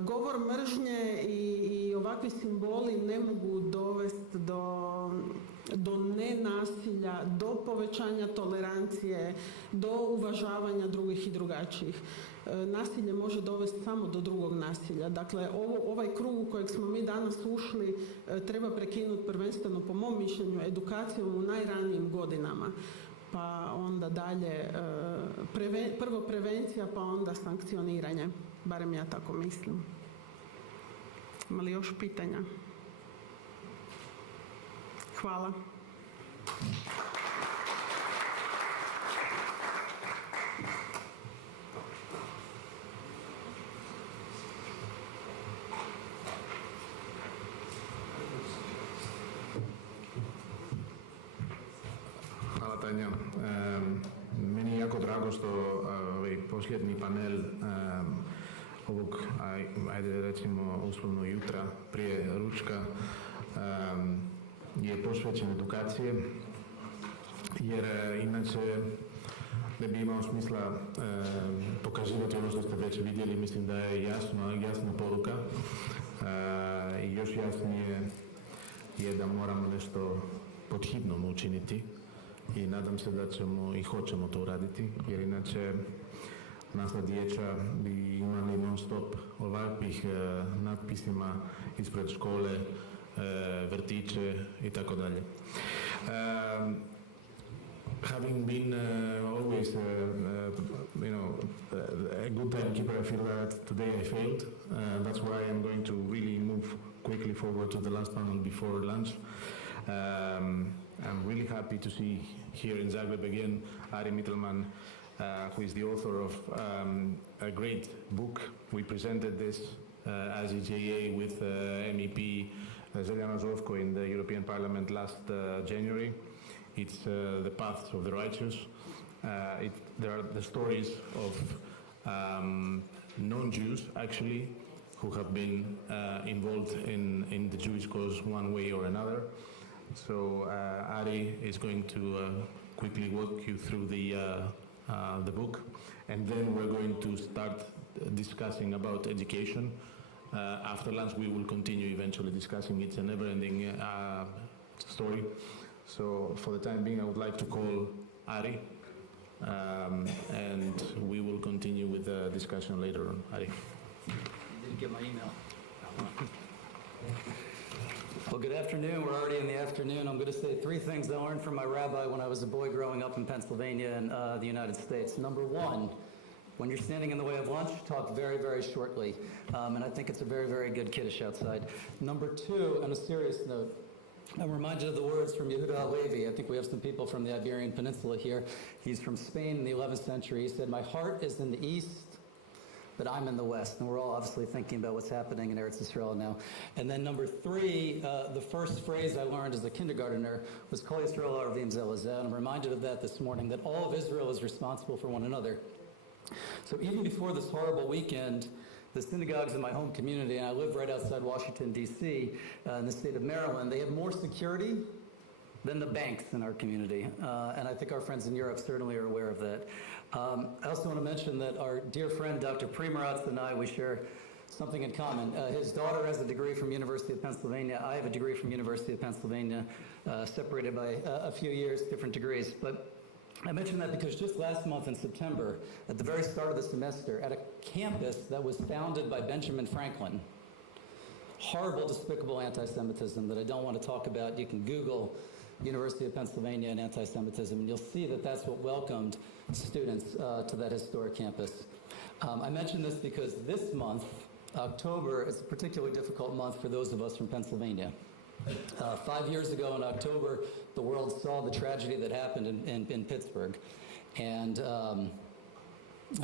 Govor mržnje i ovakvi simboli ne mogu dovesti do nenasilja, do povećanja tolerancije, do uvažavanja drugih i drugačijih. Nasilje može dovesti samo do drugog nasilja. Dakle, ovaj krug u kojeg smo mi danas ušli treba prekinuti prvenstveno, po mom mišljenju, edukacijom u najranijim godinama. Pa onda dalje, prvo prevencija, pa onda sankcioniranje. Barem ja tako mislim. Ima li još pitanja? Hvala. Hvala, Tanja. Meni je jako drago što ovaj posljednji panel ovog, ajde recimo, uslovno jutra prije ručka je posvećen edukaciji, jer inače ne bi imao smisla pokazivati ono što ste već vidjeli. Mislim da je jasna poruka i još jasnije je da moramo nešto pod hitnom učiniti i nadam se da ćemo i hoćemo to uraditi, jer inače naša dječa bi imali non stop ovakvih natpisima ispred škole, vrtiće i tako dalje. Having been always, a good timekeeper, I feel that today I failed. That's why I'm going to really move quickly forward to the last panel before lunch. I'm really happy to see here in Zagreb again Ari Mittelman, who is the author of a great book. We presented this as EJA with MEP Jasenovac in the European Parliament last January. It's The Paths of the Righteous. There are the stories of non-Jews, actually, who have been involved in the Jewish cause one way or another. So Ari is going to quickly walk you through the book, and then we're going to start discussing about education. After lunch, we will continue eventually discussing. It's a never-ending story. So for the time being, I would like to call Ari, and we will continue with the discussion later on. Ari. You didn't get my email. Well, good afternoon. We're already in the afternoon. I'm going to say three things I learned from my rabbi when I was a boy growing up in Pennsylvania and the United States. Number one, when you're standing in the way of lunch, talk very, very shortly. And I think it's a very, very good Kiddush outside. Number two, on a serious note, I'm reminded of the words from Yehuda Halevi. I think we have some people from the Iberian Peninsula here. He's from Spain in the 11th century. He said, "My heart is in the east, but I'm in the west." And we're all obviously thinking about what's happening in Eretz Israel now. And then number three, the first phrase I learned as a kindergartner was Kol Yisrael Arvim Zeh Lezeh. And I'm reminded of that this morning, that all of Israel is responsible for one another. So even before this horrible weekend, the synagogues in my home community, and I live right outside Washington, D.C., in the state of Maryland, they have more security than the banks in our community. And I think our friends in Europe certainly are aware of that. I also want to mention that our dear friend, Dr. Primoratz, and I, we share something in common. His daughter has a degree from University of Pennsylvania. I have a degree from University of Pennsylvania, separated by a few years, different degrees. But I mention that because just last month in September, at the very start of the semester, at a campus that was founded by Benjamin Franklin, horrible, despicable anti-Semitism that I don't want to talk about. You can Google University of Pennsylvania and anti-Semitism, and you'll see that that's what welcomed students to that historic campus. I mention this because this month, October, is a particularly difficult month for those of us from Pennsylvania. 5 years ago in October, the world saw the tragedy that happened in Pittsburgh. And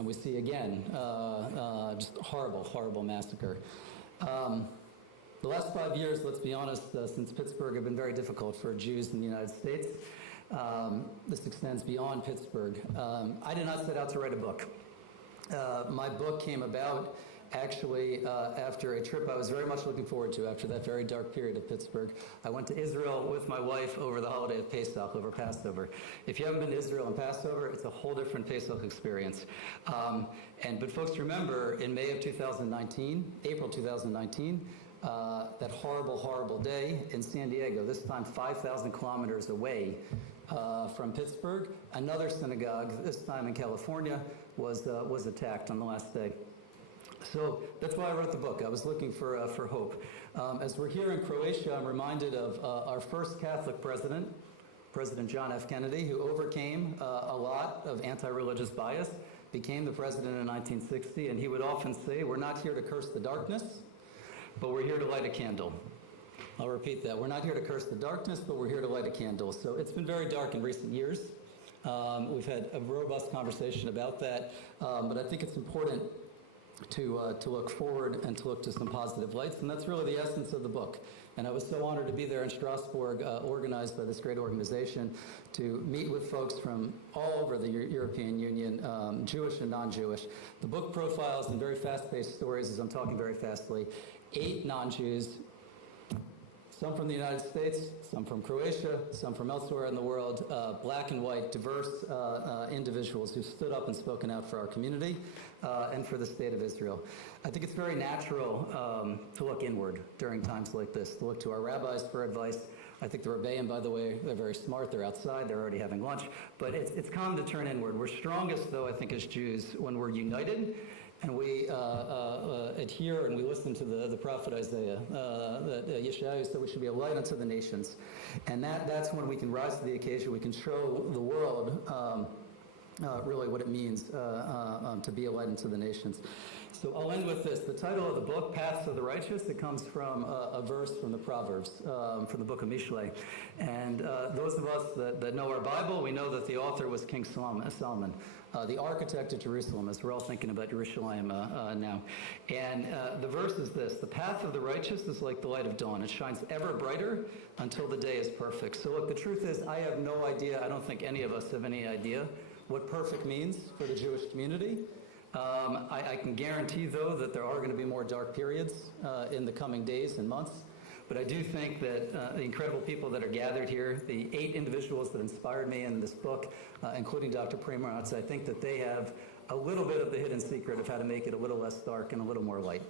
we see again, just horrible, horrible massacre. The last 5 years, let's be honest, since Pittsburgh have been very difficult for Jews in the United States. This extends beyond Pittsburgh. I did not set out to write a book. My book came about actually after a trip I was very much looking forward to after that very dark period of Pittsburgh. I went to Israel with my wife over the holiday of Pesach, over Passover. If you haven't been to Israel on Passover, it's a whole different Pesach experience. But folks, remember in May of 2019, April 2019, that horrible, horrible day in San Diego, this time 5,000 kilometers away from Pittsburgh, another synagogue, this time in California, was attacked on the last day. So that's why I wrote the book. I was looking for hope. As we're here in Croatia, I'm reminded of our first Catholic president, President John F. Kennedy, who overcame a lot of anti-religious bias, became the president in 1960, and he would often say, "We're not here to curse the darkness, but we're here to light a candle." I'll repeat that. We're not here to curse the darkness, but we're here to light a candle. So it's been very dark in recent years. We've had a robust conversation about that, but I think it's important to look forward and to look to some positive lights, and that's really the essence of the book. And I was so honored to be there in Strasbourg, organized by this great organization, to meet with folks from all over the European Union, Jewish and non-Jewish. The book profiles in very fast-paced stories, as I'm talking very fastly, 8 non-Jews, some from the United States, some from Croatia, some from elsewhere in the world, black and white, diverse individuals who stood up and spoken out for our community and for the state of Israel. I think it's very natural to look inward during times like this, to look to our rabbis for advice, I think the rebellion, by the way, they're very smart. They're outside. They're already having lunch. But it's common to turn inward. We're strongest, though, I think, as Jews when we're united and we adhere and we listen to the prophet Isaiah, that Yeshayahu said we should be a light unto the nations. And that's when we can rise to the occasion. We can show the world really what it means to be a light unto the nations. So I'll end with this. The title of the book, Paths of the Righteous, it comes from a verse from the Proverbs, from the book of Mishlei. And those of us that know our Bible, we know that the author was King Solomon, the architect of Jerusalem, as we're all thinking about Jerusalem now. And the verse is this: the path of the righteous is like the light of dawn. It shines ever brighter until the day is perfect. So look, the truth is, I have no idea, I don't think any of us have any idea what perfect means for the Jewish community. I can guarantee, though, that there are going to be more dark periods in the coming days and months. But I do think that the incredible people that are gathered here, the 8 individuals that inspired me in this book, including Dr. Primoratz, I think that they have a little bit of the hidden secret of how to make it a little less dark and a little more light.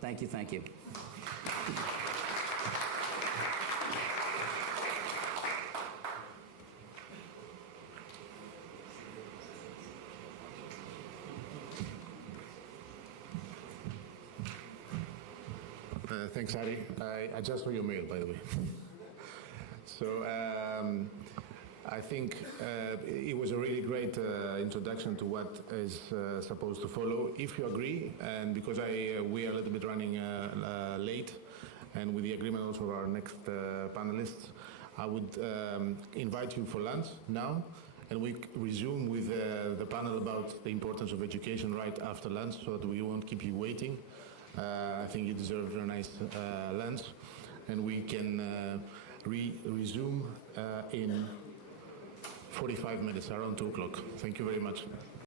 Thank you, thank you. Thanks, Ari. I just saw your mail, by the way. So I think it was a really great introduction to what is supposed to follow. If you agree, and because we are a little bit running late, and with the agreement also of our next panelists, I would invite you for lunch now, and we resume with the panel about the importance of education right after lunch, so that we won't keep you waiting. I think you deserve a very nice lunch, and we can resume in 45 minutes, around 2 o'clock. Thank you very much.